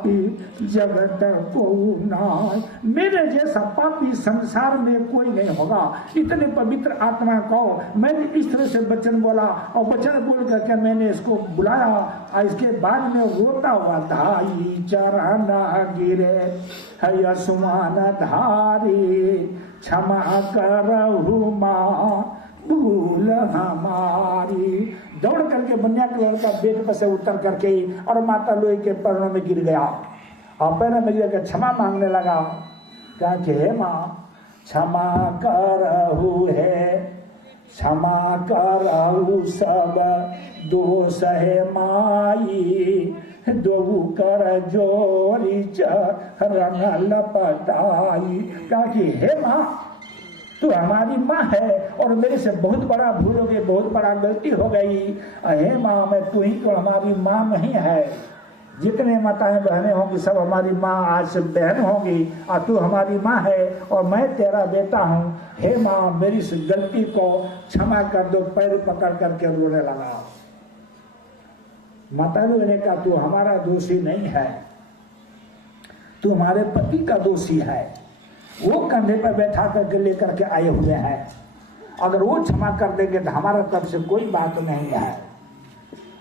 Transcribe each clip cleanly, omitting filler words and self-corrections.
पापी जगत को नाय। मेरे जैसा पापी संसार में कोई नहीं होगा। इतने पवित्र आत्मा को मैंने इस तरह से वचन बोला और वचन बोल करके मैंने इसको बुलाया और इसके बाद में रोता हुआ धाई चराना गिरे है सुमान धारी क्षमा करहु माँ भूल हमारी। दौड़ करके बनिया के लड़का बेड पर से उतर करके और माता लोही के पैरों में गिर गया और पैरों में गिर के क्षमा मांगने लगा। क्या कि हे माँ क्षमा करहु है, क्षमा करहु सब दोष है माई। दो कर जोरी चरण लपटाई। क्या कि हे माँ तू हमारी माँ है और मेरे से बहुत बड़ा भूल हो गई, बहुत बड़ा गलती हो गई। हे माँ मैं तू ही तो हमारी माँ नहीं है। जितने माताएं बहनें होंगी सब हमारी माँ आज से बहन होंगी और तू हमारी माँ है और मैं तेरा बेटा हूँ। हे माँ मेरी इस गलती को क्षमा कर दो। पैर पकड़ करके रोने लगा। माता ने कहा तू हमारा दोषी नहीं है, तू हमारे पति का दोषी है। वो कंधे पर बैठा करके लेकर के आए हुए हैं। अगर वो क्षमा कर देंगे तो हमारा तरफ से कोई बात नहीं है।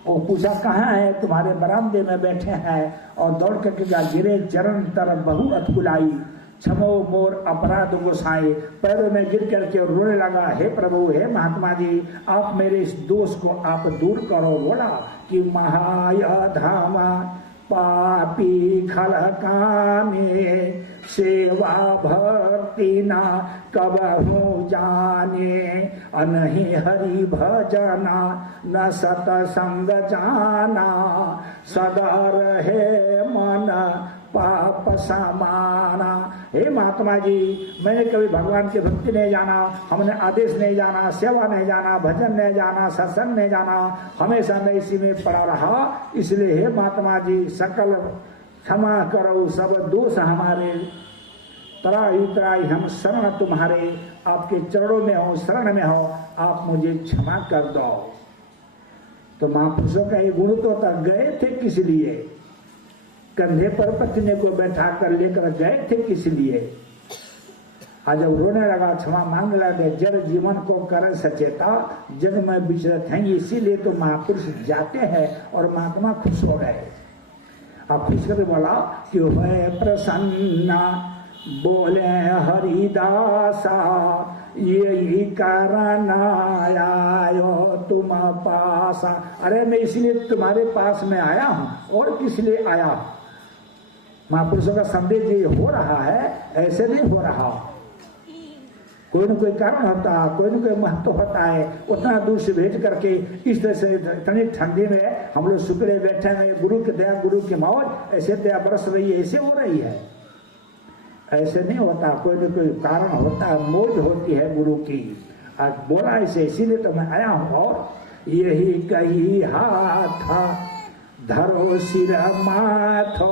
वो पूछा कहाँ है, तुम्हारे बरामदे में बैठे हैं। और दौड़ करके गिरे चरण तरफ बहु अथुलाई क्षमो मोर अपराध गोसाई। पैरों में गिर करके रोने लगा। हे प्रभु हे महात्मा जी आप मेरे इस दोष को आप दूर करो। बोला कि महाय धामा पापी खलकामे सेवा भक्ति ना कबहू जाने। अनहि हरि भजना न सतसंग जाना। सदा रहे मन पाप समाना। हे महात्मा जी मैंने कभी भगवान की भक्ति नहीं जाना, हमने आदेश नहीं जाना, सेवा नहीं जाना, भजन नहीं जाना, सत्संग नहीं जाना, हमेशा मैं इसी में पड़ा रहा। इसलिए हे महात्मा जी सकल क्षमा करो सब दोष हमारे। तराई तराई हम शरण तुम्हारे, आपके चरणों में हो, शरण में हो, आप मुझे क्षमा कर दो। तो महापुरुषों का ये गुण तो तक गए थे किस लिए, कंधे पर पत्नी को बैठा कर लेकर गए थे किस लिए। आज जब रोने लगा क्षमा मांगने लगे। जड़ जीवन को कर सचेता जग में विचरत हैं। इसीलिए तो महापुरुष जाते हैं और महात्मा खुश हो गए। आप खुश कर बोला कि हुए प्रसन्ना बोले हरिदासा यही कारण आयो तुम पासा। अरे मैं इसलिए तुम्हारे पास में आया हूँ और किस लिए आया हूँ। महापुरुषों का संदेश ये हो रहा है, ऐसे नहीं हो रहा। कोई न कोई कारण होता है, कोई न कोई महत्व होता है। उतना दूर से भेज करके इस तरह से इतनी ठंडी में हम लोग सुकड़े बैठे हैं। गुरु की दया गुरु की मौज ऐसे दया बरस रही है, ऐसे हो रही है। ऐसे नहीं होता, कोई न कोई कारण होता है, मौज होती है गुरु की। आज बोला ऐसे इसीलिए तो मैं आया हूँ। और यही कही हाथ धरो सिर माथो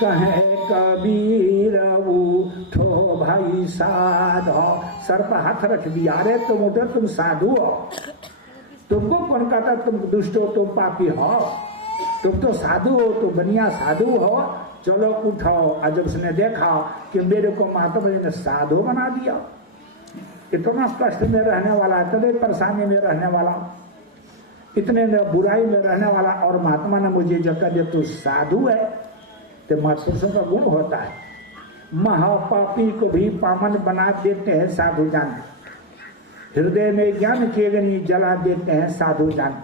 कहे कबीर उठो भाई साधो। सर पर हाथ रख दिया। अरे तुम उठो, तुम साधु हो। तुमको कौन कहता तुम दुष्ट हो, तुम पापी हो। तुम तो साधु हो, तुम बनिया साधु हो। चलो उठाओ। आज जब उसने देखा कि मेरे को महात्मा जी ने साधु बना दिया, इतना कष्ट में रहने वाला, इतने परेशानी में रहने वाला, इतने बुराई में रहने वाला, और महात्मा ने मुझे जब कहा तू साधु है। तो महापुरुषों का गुण होता है, महापापी को भी पावन बना देते हैं साधु जान। हृदय में ज्ञान की अग्नि जला देते हैं साधु जान।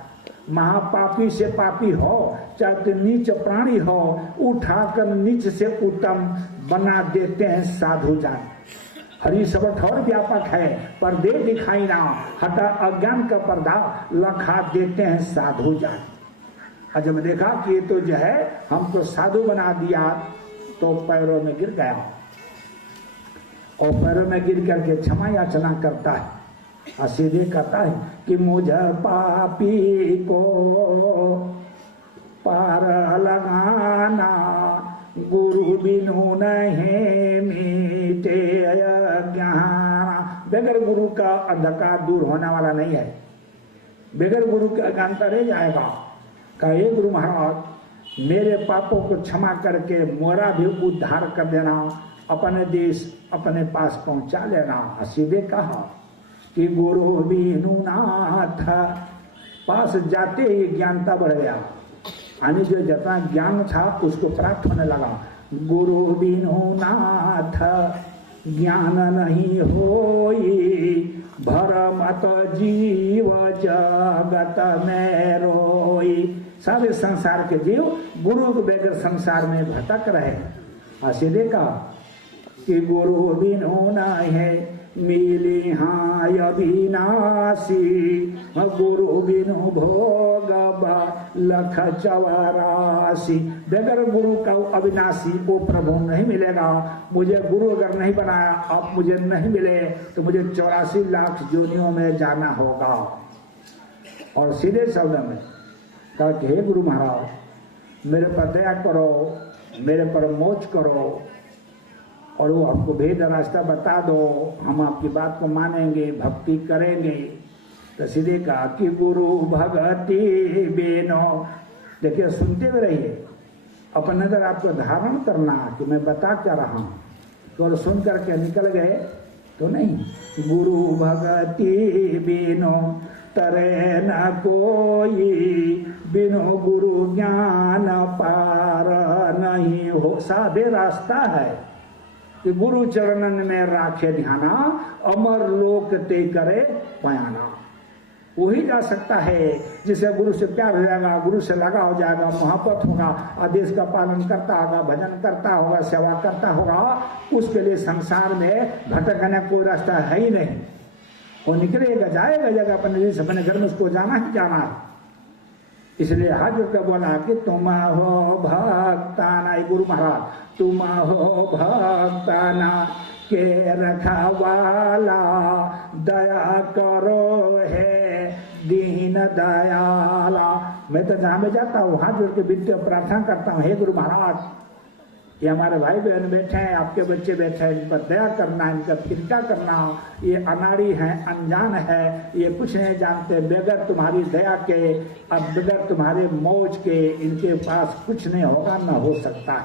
महापापी से पापी हो, चाहे नीच प्राणी हो, उठाकर नीच से उत्तम बना देते हैं साधु जान। हरि शब्द और व्यापक है, पर्दे दिखाई ना, हटा अज्ञान का पर्दा लखा देते हैं साधु जान। और जब देखा कि ये तो जो है हमको साधु बना दिया, तो पैरों में गिर गया। और पैरों में गिर करके क्षमा याचना करता है, सीधे कहता है कि मुझे पापी को पार लगाना, गुरु बिनु नहीं मीटे अज्ञान। बगैर गुरु का अंधकार दूर होने वाला नहीं है। बगैर गुरु के अज्ञानता रह जाएगा। कहे गुरु महाराज मेरे पापों को क्षमा करके मोरा भी उद्धार कर देना, अपने देश अपने पास पहुंचा लेना। सीधे कहा कि गुरु बिनु नाथ, पास जाते ही ज्ञानता बढ़ गया, यानी जो जितना ज्ञान था उसको प्राप्त होने लगा। गुरु बिनु नाथ ज्ञान नहीं होई, भरमत जीव जगत में रोई। सारे संसार के जीव गुरु के बगैर संसार में भटक रहे। सीधे कहा कि गुरु बिनु नहीं मिली हाँ अविनाशी, गुरु बिनु भोग लख 84। बगैर गुरु का अविनाशी वो प्रभु नहीं मिलेगा। मुझे गुरु अगर नहीं बनाया, आप मुझे नहीं मिले तो मुझे 84 लाख योनियों में जाना होगा। और सीधे शब्द में कहा कि हे गुरु महाराज, मेरे पर दया करो, मेरे पर मोच करो और वो हमको भेद रास्ता बता दो, हम आपकी बात को मानेंगे, भक्ति करेंगे। तो सीधे कहा कि गुरु भगति बेनो, देखिए सुनते हुए रहिए, अपने अंदर आपको धारण करना कि मैं बता क्या रहा हूँ। तो सुन करके निकल गए तो नहीं। गुरु भगति बेनो तरे न कोई, बिनो गुरु ज्ञान पार नहीं हो। साधे रास्ता है कि गुरु चरणन में राखे ध्याना, अमर लोक ते करे पयाना। वही जा सकता है जिसे गुरु से प्यार हो जाएगा, गुरु से लगा हो जाएगा, मोहब्बत होगा, आदेश का पालन करता होगा, भजन करता होगा, सेवा करता होगा। उसके लिए संसार में भटकने कोई रास्ता है ही नहीं। वो निकलेगा, जाएगा जगह अपने घर में, उसको जाना ही जाना है। इसलिए हाथ जोड़कर बोला कि तुम हो भक्ताना, गुरु महाराज तुम हो भक्ताना के रखवाला, दया करो है दीन दयाला। मैं तो जहाँ में जाता हूँ हाथ जोड़ के विनती प्रार्थना करता हूँ, हे गुरु महाराज, ये हमारे भाई बहन बैठे हैं, आपके बच्चे बैठे हैं, इन पर दया करना, इनका चिंता करना। ये अनाड़ी हैं, अनजान है, ये कुछ नहीं जानते। बगैर तुम्हारी दया के, अब बगैर तुम्हारे मौज के इनके पास कुछ नहीं होगा, न हो सकता।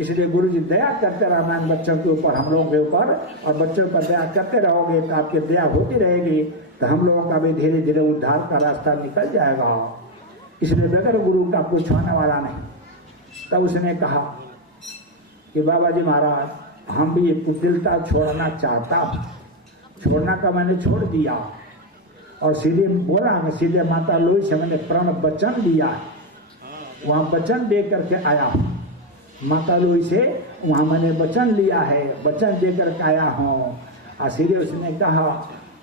इसलिए गुरु जी दया करते रहना इन बच्चों के ऊपर, हम लोगों के ऊपर, और बच्चों पर दया करते रहोगे तो आपकी दया होती रहेगी, तो हम लोगों का भी धीरे धीरे उद्धार का रास्ता निकल जाएगा। इसलिए बगैर गुरु का कुछ होने वाला नहीं। तब उसने कहा कि बाबा जी महाराज, हम भी ये कुटिलता छोड़ना चाहता हूँ। छोड़ना का मैंने छोड़ दिया, और सीधे बोला, सीधे माता लोई से मैंने प्रण वचन दिया है, वहाँ वचन दे करके आया हूँ। माता लोई से वहाँ मैंने वचन लिया है, वचन दे करके आया हूँ। और सीधे उसने कहा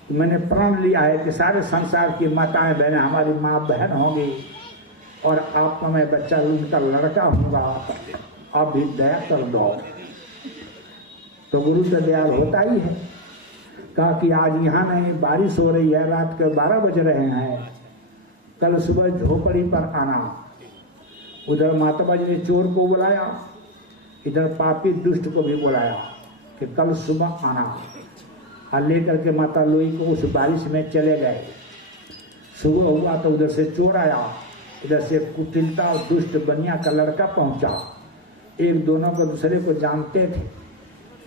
कि मैंने प्रण लिया है कि सारे संसार की माताएं बहनें हमारी माँ बहन होंगी, और आपका मैं बच्चा उनका लड़का होगा, आप भी दया कर दो। तो गुरु तो दयाल होता ही है। कहा कि आज यहाँ नहीं, बारिश हो रही है, रात के 12 बज रहे हैं, कल सुबह झोपड़ी पर आना। उधर माता जी ने चोर को बुलाया, इधर पापी दुष्ट को भी बुलाया कि कल सुबह आना। और लेकर के माता लोई को उस बारिश में चले गए। सुबह हुआ तो उधर से चोर आया, इधर से कुटिलता और दुष्ट बनिया का लड़का पहुंचा। एक दोनों को दूसरे को जानते थे।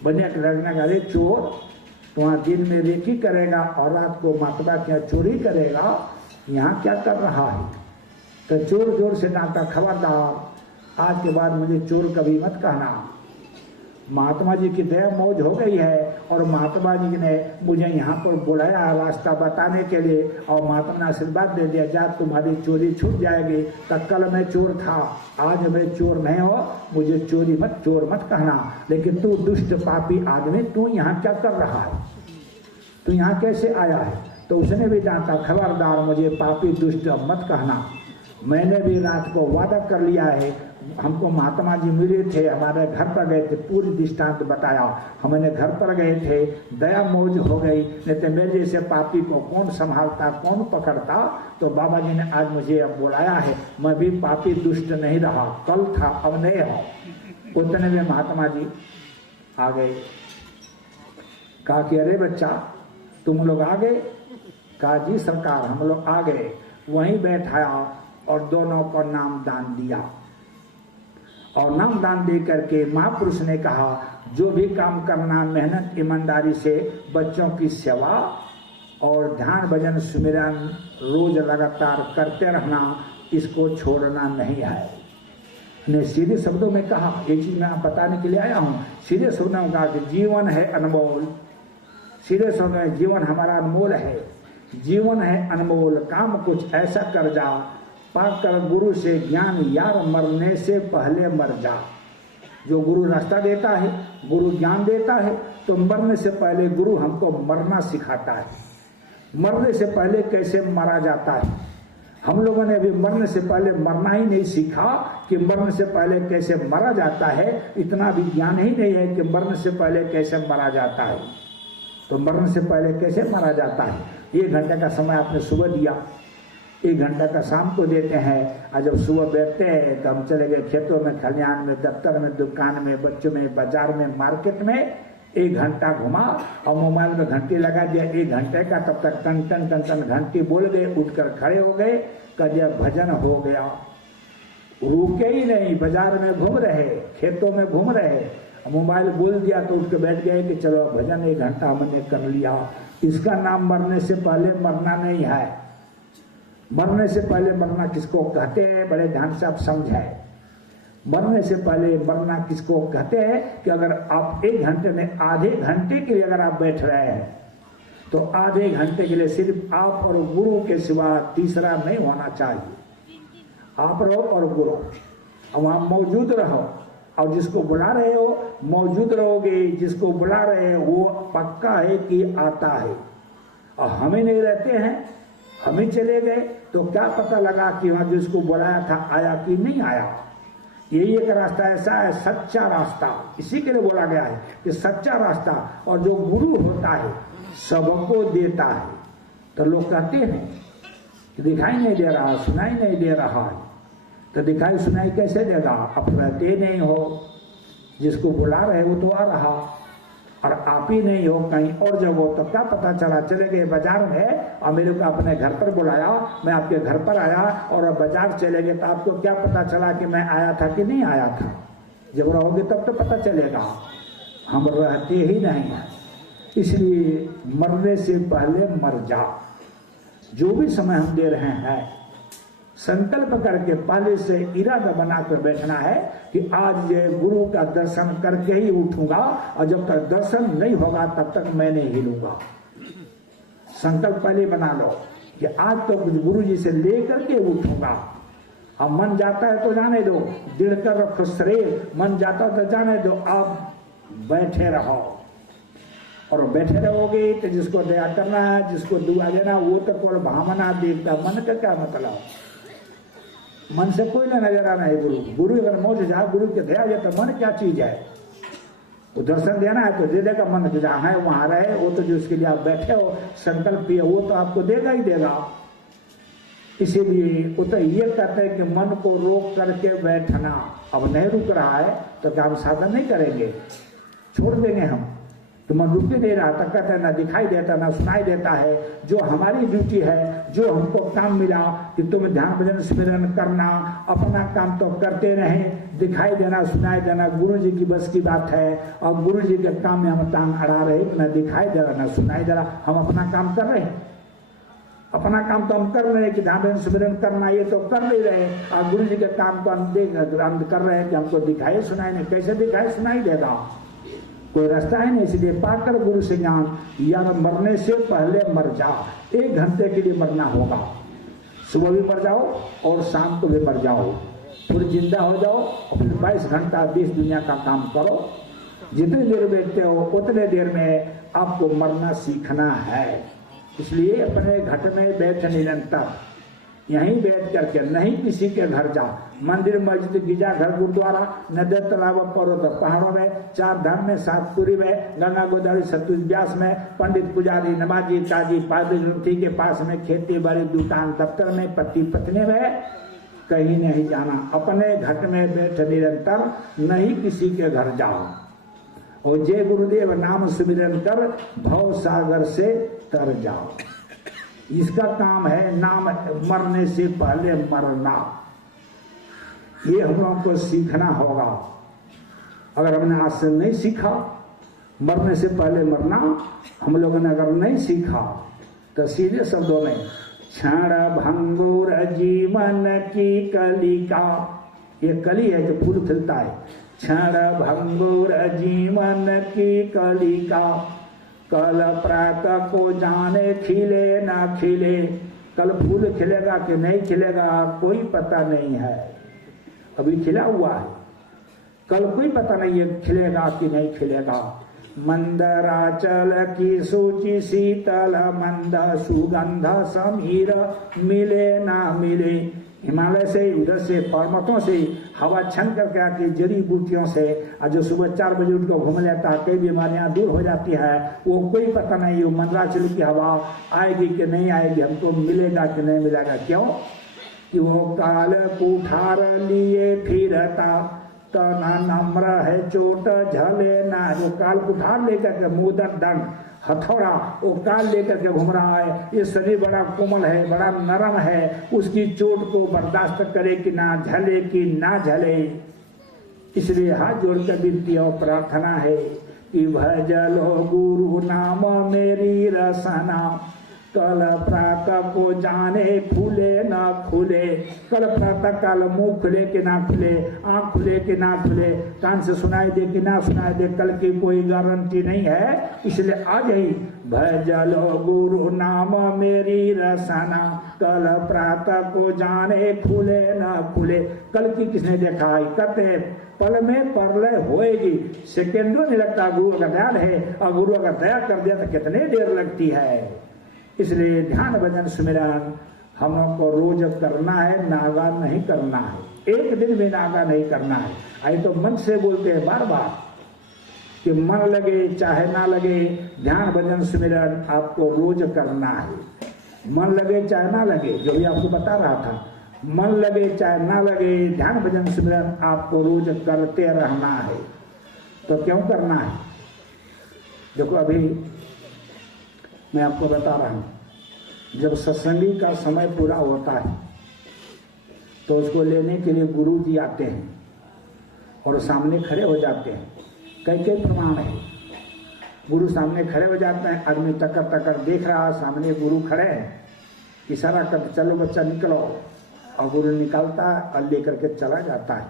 बनिया के लड़ने का, अरे चोर तो वहाँ दिन में रेखी करेगा और रात को मातबा क्या चोरी करेगा, यहाँ क्या कर रहा है। तो चोर जोर से डांटा, खबरदार, आज के बाद मुझे चोर कभी मत कहना। महात्मा जी की दया मौज हो गई है, और महात्मा जी ने मुझे यहाँ पर बुलाया रास्ता बताने के लिए, और महात्मा ने आशीर्वाद दे दिया, जा तुम्हारी चोरी छूट जाएगी। तब कल मैं चोर था, आज मैं चोर नहीं हो, मुझे चोर मत कहना। लेकिन तू दुष्ट पापी आदमी, तू यहाँ क्या कर रहा है, तू यहाँ कैसे आया है। तो उसने भी डांटा, खबरदार, मुझे पापी दुष्ट मत कहना। मैंने भी रात को वादा कर लिया है, हमको महात्मा जी मिले थे, हमारे घर पर गए थे, पूरी दृष्टांत बताया। हमने घर पर गए थे, दया मौज हो गई, नहीं तो मेरे जैसे पापी को कौन संभालता, कौन पकड़ता। तो बाबा जी ने आज मुझे अब बुलाया है, मैं भी पापी दुष्ट नहीं रहा, कल था अब नहीं हो। उतने में महात्मा जी आ गए। कहा कि अरे बच्चा, तुम लोग आ गए। कहा जी सरकार, हम लोग आ गए। वहीं बैठाया और दोनों को नाम दान दिया। और नाम दान दे करके महापुरुष ने कहा जो भी काम करना मेहनत ईमानदारी से बच्चों की सेवा और ध्यान भजन सुमिरन रोज लगातार करते रहना, इसको छोड़ना नहीं है। ने सीधे शब्दों में कहा, एक चीज मैं बताने के लिए आया हूं, सीधे शब्दों में कहा कि जीवन है अनमोल, सीधे शब्दों में जीवन हमारा अनमोल है, जीवन है अनमोल, काम कुछ ऐसा कर जा पाकर गुरु से ज्ञान यार मरने से पहले मर जा। जो गुरु रास्ता देता है, गुरु ज्ञान देता है, तो मरने से पहले गुरु हमको मरना सिखाता है। मरने से पहले कैसे मरा जाता है, हम लोगों ने अभी मरने से पहले मरना ही नहीं सीखा कि मरने से पहले कैसे मरा जाता है, इतना भी ज्ञान ही नहीं है कि मरने से पहले कैसे मरा जाता है। तो मरने से पहले कैसे मरा जाता है, 1 घंटे का समय आपने सुबह दिया, 1 घंटा का शाम को देते हैं, और जब सुबह बैठते हैं तो हम चले गए खेतों में, खलिहान में, दफ्तर में, दुकान में, बच्चों में, बाजार में, मार्केट में, 1 घंटा घुमा और मोबाइल में घंटी लगा दिया 1 घंटे का, तब तक टन टन टन टन घंटी बोल गए, उठकर खड़े हो गए, कदिया भजन हो गया। रुके ही नहीं, बाजार में घूम रहे, खेतों में घूम रहे, मोबाइल बोल दिया तो उठ के बैठ गए कि चलो भजन 1 घंटा हमने कर लिया। इसका नाम मरने से पहले मरना नहीं है। मरने से पहले मरना किसको कहते हैं, बड़े ध्यान से आप समझें। मरने से पहले मरना किसको कहते हैं कि अगर आप 1 घंटे में आधे घंटे के लिए अगर आप बैठ रहे हैं तो आधे घंटे के लिए सिर्फ आप और गुरु के सिवा तीसरा नहीं होना चाहिए। आप रहो और गुरु, अब वहां मौजूद रहो, और जिसको बुला रहे हो मौजूद रहोगे, जिसको बुला रहे हो वो पक्का है कि आता है। और हमें नहीं रहते हैं, हमें चले गए तो क्या पता लगा कि वहां जिसको बुलाया था आया कि नहीं आया। यही एक रास्ता ऐसा है, सच्चा रास्ता, इसी के लिए बोला गया है कि सच्चा रास्ता, और जो गुरु होता है सबको देता है। तो लोग कहते हैं कि दिखाई नहीं दे रहा, सुनाई नहीं दे रहा है, तो दिखाई सुनाई कैसे देगा, आप रहते नहीं हो, जिसको बुला रहे वो तो आ रहा, और आप ही नहीं हो कहीं और जगह, तो क्या पता चला, चले गए बाजार में और मेरे को अपने घर पर बुलाया, मैं आपके घर पर आया और बाजार चले गए, तो आपको क्या पता चला कि मैं आया था कि नहीं आया था। जब रहोगे तब तो पता चलेगा, हम रहते ही नहीं हैं। इसलिए मरने से पहले मर जा। जो भी समय हम दे रहे हैं संकल्प करके पहले से इरादा बनाकर बैठना है कि आज ये गुरु का दर्शन करके ही उठूंगा, और जब तक दर्शन नहीं होगा तब तक मैं नहीं हिलूंगा। संकल्प पहले बना लो कि आज तो गुरु जी से लेकर के उठूंगा। अब मन जाता है तो जाने दो, दृढ़ कर रखो शरीर, मन जाता है तो जाने दो, आप बैठे रहो। और बैठे रहोगे तो जिसको दया करना है, जिसको दुआ देना, वो तो केवल भावना देखता, मन का क्या मतलब, मन से कोई ना नजर आना है। गुरु अगर मौज जा, गुरु के दया जाए तो मन क्या चीज है, वो दर्शन देना है तो दे देगा। मन जहाँ है वहां रहे, वो तो जिसके लिए आप बैठे हो संकल्प किया वो तो आपको देगा ही देगा। इसीलिए वो तो ये कहते हैं कि मन को रोक करके बैठना। अब नहीं रुक रहा है तो क्या हम साधन नहीं करेंगे, छोड़ देंगे हम, तो मन रुक ही नहीं रहा, तक कहते हैं ना दिखाई देता ना सुनाई देता है। जो हमारी ड्यूटी है, जो हमको काम मिला कि तुम्हें ध्यान भजन स्मरण करना, अपना काम तो करते रहे, दिखाई देना सुनाई देना गुरु जी की बस की बात है। और गुरु जी के काम में हम टांग अड़ा रहे, ना दिखाई दे रहा ना सुनाई दे रहा, हम अपना काम कर रहे हैं। अपना काम तो हम कर रहे हैं कि ध्यान भजन स्मरण करना, ये तो कर नहीं रहे, और गुरु जी के काम तो हम कर रहे हैं कि हमको दिखाई सुनाई नहीं। कैसे दिखाई सुनाई देगा, कोई रास्ता है नहीं। इसलिए पाकर गुरु से ज्ञान, या मरने से पहले मर जा। 1 घंटे के लिए मरना होगा, सुबह भी मर जाओ और शाम को भी मर जाओ, फिर जिंदा हो जाओ और फिर 22 घंटा देश दुनिया का काम करो। जितनी देर बैठते हो उतने देर में आपको मरना सीखना है। इसलिए अपने घट में बैठ निरंतर, यहीं बैठ करके, नहीं किसी के घर जा। मंदिर मस्जिद गिरजा घर गुरुद्वारा नदी तालाब पर्वत पहाड़ों में, 4 धाम में, 7 पुरी में, गंगा गोदावरी सतलुज ब्यास में, पंडित पुजारी नमाजी काजी पादी ग्रंथी के पास में, खेती बाड़ी दुकान दफ्तर में, पति पत्नी में, कहीं नहीं जाना। अपने घट में बैठ निरंतर, नहीं किसी के घर जाओ। और जय गुरुदेव नाम सुमिरन कर, भव सागर से तर जाओ। इसका काम है नाम, मरने से पहले मरना। ये हम लोगों को सीखना होगा। अगर हमने आज से नहीं सीखा, मरने से पहले मरना हम लोगों ने अगर नहीं सीखा, तो सीधे शब्दों में क्षण भंगुर जीवन की कलिका, ये कली है जो फूल खिलता है, क्षण भंगुर जीवन की कलिका, कल प्रातः को जाने खिले ना खिले। कल फूल खिलेगा कि नहीं खिलेगा कोई पता नहीं है, अभी खिला हुआ है, कल कोई पता नहीं है खिलेगा कि नहीं खिलेगा। मंदराचल की सूची शीतल मंद सुगंध समीर मिले ना मिले। हिमालय से, उधर से, पर्वतों से हवा छन करके आती, जड़ी बूटियों से, और जो सुबह 4 बजे उठ कर घूम लेता, कई बीमारियां दूर हो जाती है, वो कोई पता नहीं वो मंदराचल की हवा आएगी कि नहीं आएगी, हमको मिलेगा कि नहीं मिलेगा। क्यों कि वो काल कुठार लिए फिरता, तना नम्र है चोट झले ना। जो काल कुठार लेकर के, मोदक दंड हथौड़ा, वो काल लेकर के घूम रहा है, ये शरीर बड़ा कोमल है, बड़ा नरम है, उसकी चोट को बर्दाश्त करे कि ना झले कि ना झले। इसलिए हाथ जोड़कर विनती और प्रार्थना है कि भजलो गुरु नाम मेरी रसना, कल प्रातः को जाने खुले ना खुले। कल प्रातः काल मुंह खुले कि ना खुले, आंख खुले कि ना खुले, कान से सुनाई दे कि ना सुनाई दे, कल की कोई गारंटी नहीं है। इसलिए आज ही भजलो गुरु नाम मेरी रसना, कल प्रातः को जाने खुले ना खुले। कल की किसने देखा है, कहते पल में प्रलय होएगी, सेकेंडों नहीं लगता। गुरु का ध्यान है, और गुरु अगर दया कर दिया तो कितने देर लगती है। इसलिए ध्यान भजन सुमिरन हम लोग को रोज करना है, नागा नहीं करना है, एक दिन भी नागा नहीं करना है। आई तो मन से बोलते हैं बार बार कि मन लगे चाहे ना लगे, ध्यान भजन सुमिरन आपको रोज करना है। मन लगे चाहे ना लगे, जो भी आपको बता रहा था, मन लगे चाहे ना लगे, ध्यान भजन सुमिरन आपको रोज करते रहना है। तो क्यों करना है? देखो अभी मैं आपको बता रहा हूं, जब सत्संगी का समय पूरा होता है तो उसको लेने के लिए गुरु जी आते हैं और सामने खड़े हो जाते हैं। कई कई प्रमाण है, गुरु सामने खड़े हो जाते हैं, आदमी तकर तकर देख रहा, सामने गुरु खड़े हैं, इशारा कर चलो बच्चा निकलो, और गुरु निकलता है और लेकर के चला जाता है।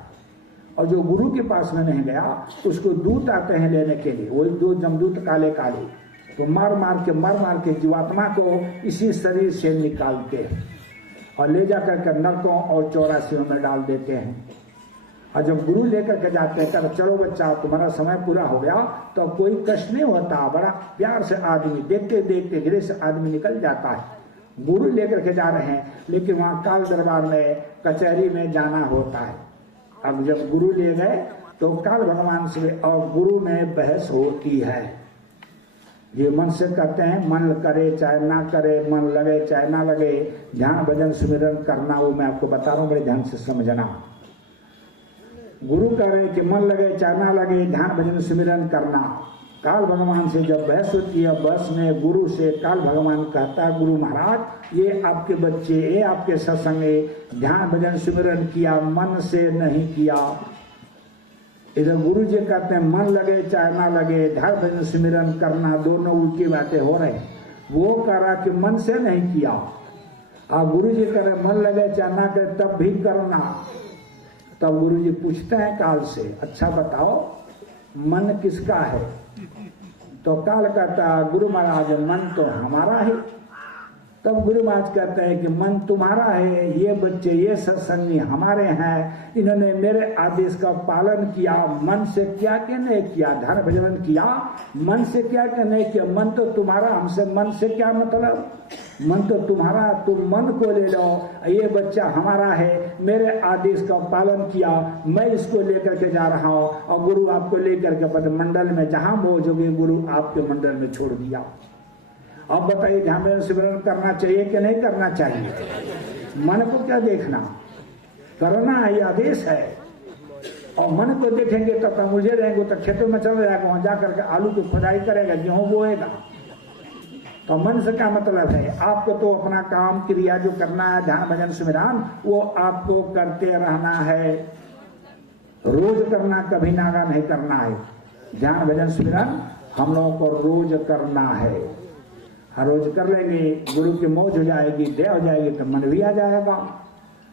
और जो गुरु के पास में नहीं गया उसको दूत आते हैं लेने के लिए, वही दो जमदूत काले काले, तो मार मार के जीवात्मा को इसी शरीर से निकालते हैं और ले जाकर के नरकों और 84 में डाल देते हैं। और जब गुरु लेकर के जाते हैं कहते चलो बच्चा तुम्हारा समय पूरा हो गया, तो कोई कष्ट नहीं होता, बड़ा प्यार से आदमी देखते देखते धीरे से आदमी निकल जाता है। गुरु लेकर के जा रहे हैं, लेकिन वहाँ काल दरबार में कचहरी में जाना होता है। अब जब गुरु ले गए तो काल भगवान से और गुरु में बहस होती है। ये मन से कहते हैं, मन करे चाहे ना करे, मन लगे चाहे ना लगे, ध्यान भजन सुमिरन करना, वो मैं आपको बता रहा हूँ, बड़े ध्यान से समझना। गुरु कह रहे कि मन लगे चाहे ना लगे, ध्यान भजन सुमिरन करना। काल भगवान से जब बहस होती है, बहस में गुरु से काल भगवान कहता है, गुरु महाराज ये आपके बच्चे, ये आपके सत्संग ध्यान भजन सुमिरन किया, मन से नहीं किया। इधर गुरु जी कहते हैं मन लगे चाहे ना लगे, ध्यान भजन सिमरन करना, दोनों उल्टी बातें हो रहे। वो कह रहा कि मन से नहीं किया, और गुरु जी कह रहे मन लगे चाहे ना करे तब भी करना। तब गुरु जी पूछते हैं काल से, अच्छा बताओ मन किसका है? तो काल कहता गुरु महाराज मन तो हमारा है। तब गुरु महाराज कहते हैं कि मन तुम्हारा है, ये बच्चे ये सत्संगी हमारे हैं, इन्होंने मेरे आदेश का पालन किया, मन से क्या क्या नहीं किया, ध्यान भजन किया, मन से क्या क्या नहीं किया। मन तो तुम्हारा, हमसे मन से क्या मतलब, मन तो तुम्हारा, तुम मन को ले लो, ये बच्चा हमारा है, मेरे आदेश का पालन किया, मैं इसको लेकर के जा रहा हूँ, और गुरु आपको लेकर के पद मंडल में जहां मोजोगे गुरु आपके मंडल में छोड़ दिया। अब बताइए ध्यान भजन सिमरन करना चाहिए कि नहीं करना चाहिए? मन को क्या देखना, करना है, ये आदेश है। और मन को देखेंगे तो मुझे रहेंगे तो खेतों में चल जाएगा, वहां जाकर के आलू की खुदाई करेगा, गेहूं बोएगा। तो मन से क्या मतलब है? आपको तो अपना काम क्रिया जो करना है ध्यान भजन सिमरन, वो आपको करते रहना है। रोज करना, कभी नागा नहीं करना है। ध्यान भजन स्मरण हम लोगों को रोज करना है। हर रोज कर लेंगे, गुरु की मौज हो जाएगी, दया हो जाएगी, तो मन भी आ जाएगा।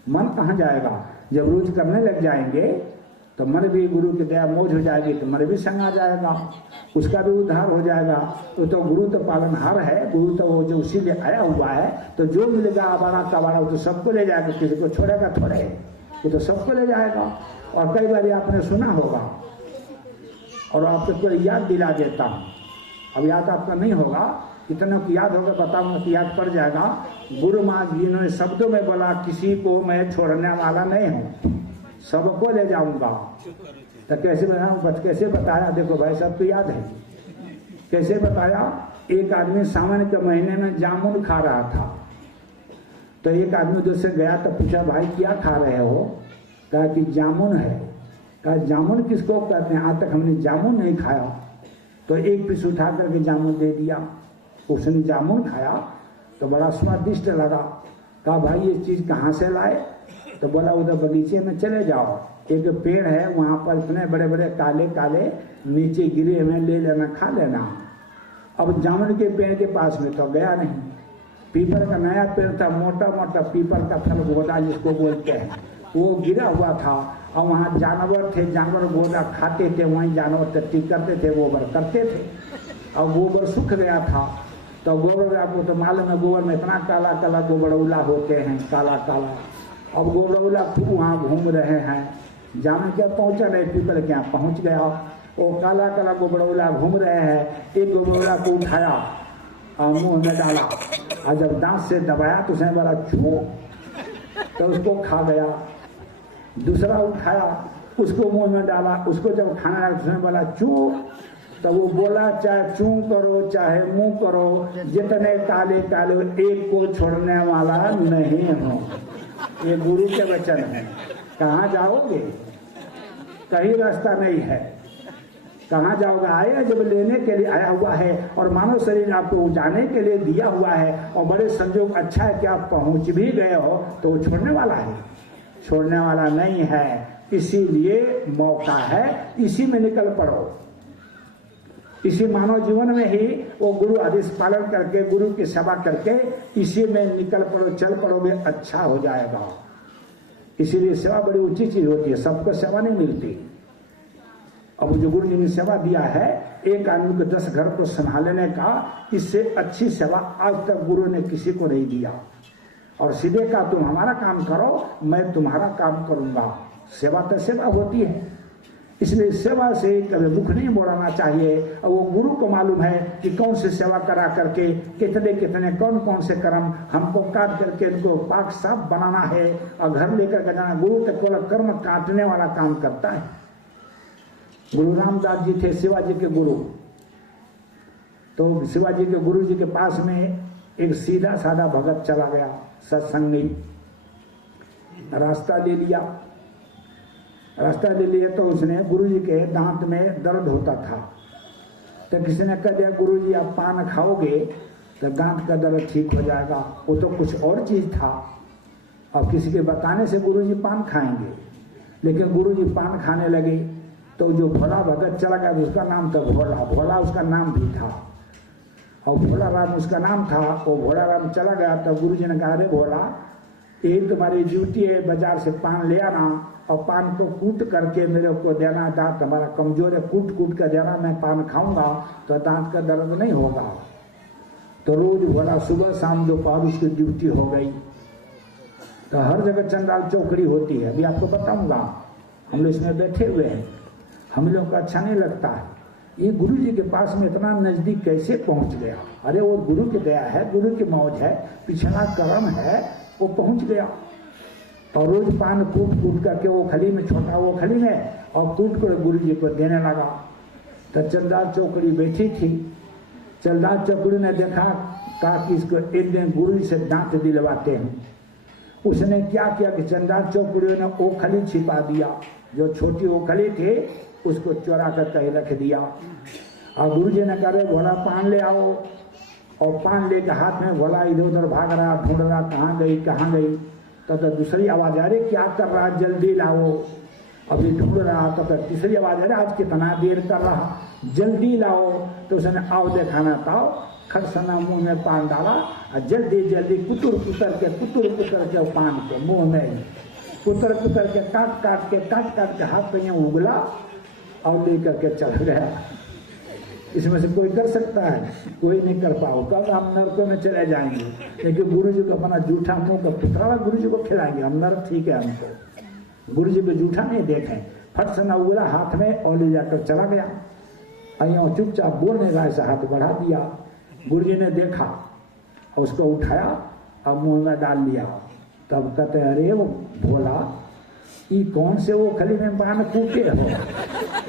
मन कहाँ जाएगा? जब रोज करने लग जाएंगे तो मन भी, गुरु की दया मौज हो जाएगी तो मन भी संग आ जाएगा, उसका भी उद्धार हो जाएगा। तो गुरु तो पालनहार है, गुरु तो वो जो उसी लिए आया हुआ है, तो जो मिलेगा आवारा कबाड़ा वो तो सबको ले जाएगा, किसी को छोड़ेगा थोड़े, वो तो सबको ले जाएगा। और कई बार आपने सुना होगा, और आपको याद दिला देता हूँ, अब याद आपका नहीं होगा, कितना की याद होगा बताऊंगा कि याद पड़ जाएगा। गुरु महाराज जी ने शब्दों में बोला, किसी को मैं छोड़ने वाला नहीं हूँ, सबको ले जाऊंगा। तो कैसे बताऊं? कैसे बताया? देखो भाई, सबको याद है कैसे बताया। एक आदमी सावन के महीने में जामुन खा रहा था, तो एक आदमी उधर से गया तो पूछा, भाई क्या खा रहे हो? कहा कि जामुन है। कहा जामुन किसको कहते हैं? आज तक हमने जामुन नहीं खाया। तो एक पीस उठा करके जामुन दे दिया, उसने जामुन खाया तो बड़ा स्वादिष्ट लगा। कहा भाई ये चीज कहाँ से लाए? तो बोला उधर बगीचे में चले जाओ, एक पेड़ है वहां पर इतने बड़े बड़े काले काले नीचे गिरे हुए, ले लेना, खा लेना। अब जामुन के पेड़ के पास में तो गया नहीं, पीपल का नया पेड़ था, मोटा मोटा पीपल का फल गोदा जिसको बोलते हैं, वो गिरा हुआ था। और वहाँ जानवर थे, जानवर गोदा खाते थे, वहीं जानवर टट्टी करते थे, गोबर करते थे, और गोबर सूख गया था। तो गोबर, आपको तो मालूम है, गोबर में इतना काला काला गोबरौला होते हैं, काला काला। अब गोबरौला खूब वहाँ घूम रहे हैं, जामुन क्या पहुँचा नहीं, पीपल के यहाँ पहुँच गया। वो काला काला गोबरौला घूम रहे हैं, एक गोबरौला को उठाया और मुंह में डाला, और जब दांत से दबाया तो उसने बोला छू, तो उसको खा गया। दूसरा उठाया, उसको मुंह में डाला, उसको जब खाना लगा उसने बोला चू, तो वो बोला चाहे चू करो चाहे मुंह करो, जितने काले काले एक को छोड़ने वाला नहीं हो। ये गुरु के वचन है। कहाँ जाओगे? कहीं रास्ता नहीं है, कहाँ जाओगे? आया जब लेने के लिए आया हुआ है, और मानव शरीर आपको जाने के लिए दिया हुआ है, और बड़े संजोग अच्छा है कि आप पहुंच भी गए हो, तो वो छोड़ने वाला है? छोड़ने वाला नहीं है। इसीलिए मौका है, इसी में निकल पड़ो। इसी मानव जीवन में ही वो गुरु आदेश पालन करके, गुरु की सेवा करके, इसी में निकल पड़ो, चल पड़ोगे, अच्छा हो जाएगा। इसीलिए सेवा बड़ी ऊंची चीज होती है, सबको सेवा नहीं मिलती। अब जो गुरु जी ने सेवा दिया है, एक आदमी को 10 घर को संभालने का, इससे अच्छी सेवा आज तक गुरु ने किसी को नहीं दिया। और सीधे का तुम हमारा काम करो, मैं तुम्हारा काम करूंगा। सेवा तो सेवा होती है, इसलिए सेवा से कभी मुख नहीं मोड़ना चाहिए। और वो गुरु को मालूम है कि कौन से सेवा करा करके कितने कितने कौन कौन से कर्म हमको काट करके इनको पाक साफ बनाना है और घर लेकर के जाना। गुरु तो केवल कर्म काटने वाला काम करता है। गुरु रामदास जी थे शिवाजी के गुरु, तो शिवाजी के गुरु जी के पास में एक सीधा साधा भगत चला गया, सत्संगी। रास्ता ले लिया, रास्ता ले लिया तो उसने गुरु जी के दांत में दर्द होता था, तो किसी ने कह दिया गुरु जी आप पान खाओगे तो दांत का दर्द ठीक हो जाएगा। वो तो कुछ और चीज था, और किसी के बताने से गुरु जी पान खाएंगे। लेकिन गुरु जी पान खाने लगे तो जो भोला भगत चला गया, उसका नाम था भोला, भोला उसका नाम भी था, और भोला राम उसका नाम था। वो भोला राम चला गया तो गुरु जी ने कहा, अरे भोला, यही तुम्हारी ड्यूटी है, बाजार से पान ले आना और पान को कूट करके मेरे को देना। दांत हमारा कमजोर है, कूट कूट कर देना, मैं पान खाऊंगा तो दांत का दर्द नहीं होगा। तो रोज भोला सुबह शाम दोपहर उसकी ड्यूटी हो गई। तो हर जगह चंडाल चौकड़ी होती है, अभी आपको बताऊंगा। हम लोग इसमें बैठे हुए हैं, हम लोग को अच्छा नहीं लगता है, ये गुरु जी के पास में इतना नजदीक कैसे पहुंच गया? अरे वो गुरु की दया है, गुरु की मौज है, पिछला कर्म है, वो पहुंच गया। और रोज पान कूट कूट करके वो खली में, छोटा वो खली में, और कूट कर गुरु जी को देने लगा। तो चंदाल चौकड़ी बैठी थी, चंदाल चौकड़ी ने देखा, कहा कि इसको एक दिन गुरु जी से दांत दिलवाते हैं। उसने क्या किया कि चंदाल चौकड़ी ने वो खली छिपा दिया, जो छोटी वो खली थी उसको चोरा कर कहीं रख दिया। और गुरु जी ने कहा भोला पान ले आओ, और पान लेकर हाथ में भोला इधर उधर भाग रहा, ढूंढ रहा कहाँ गई कहाँ गई। तो दूसरी आवाज, अरे क्या कर रहा, जल्दी लाओ। अभी ढूंढ रहा तो तीसरी आवाज, अरे आज कितना देर कर रहा, जल्दी लाओ। तो उसने आओ देखाना ताओ, खरसना मुंह में पान डाला और जल्दी जल्दी कुतर कुतर के पान के मुंह में कुतर के काट के हाथ पे उगला और लेकर के चल गया। इसमें से कोई कर सकता है? कोई नहीं कर पाओ। कल हम नरकों में चले जाएंगे, लेकिन गुरु जी को अपना जूठा मुंह का पुतला गुरु जी को खिलाएंगे हम। नरक ठीक है हमको, गुरु जी को जूठा नहीं देखें। फट से ना उगला हाथ में और ले जाकर चला गया। अयो चुपचाप बोलने का ऐसा हाथ बढ़ा दिया। गुरु जी ने देखा और उसको उठाया और मुंह में डाल लिया। तब कहते अरे वो भोला, ये कौन से वो खली में पान कूटे हो,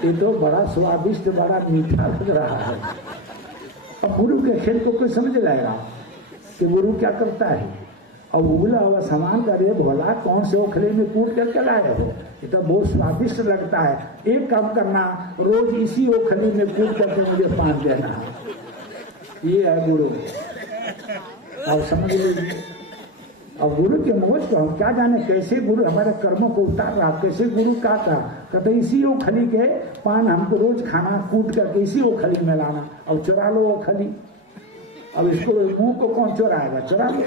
ये तो बड़ा स्वादिष्ट बड़ा मीठा लग रहा है। अब गुरु के खेल को कोई समझ लाएगा कि गुरु क्या करता है। और उगला हुआ सामान का रे भोला, कौन से ओखले में कूट करके लाए हो, ये तो बहुत स्वादिष्ट लगता है। एक काम करना, रोज इसी ओखली में कूट करके मुझे पान देना। ये है गुरु। अब समझ लीजिए। अब गुरु के मोज को हम क्या जाने कैसे गुरु हमारे कर्मों को उतार रहा, कैसे गुरु काट रहा। कहते इसी ओखली के पान हमको रोज खाना, कूट करके इसी ओखली में लाना। अब चुरा लो ओखली। अब इसको मुंह को कौन चुराएगा? चुरा लो।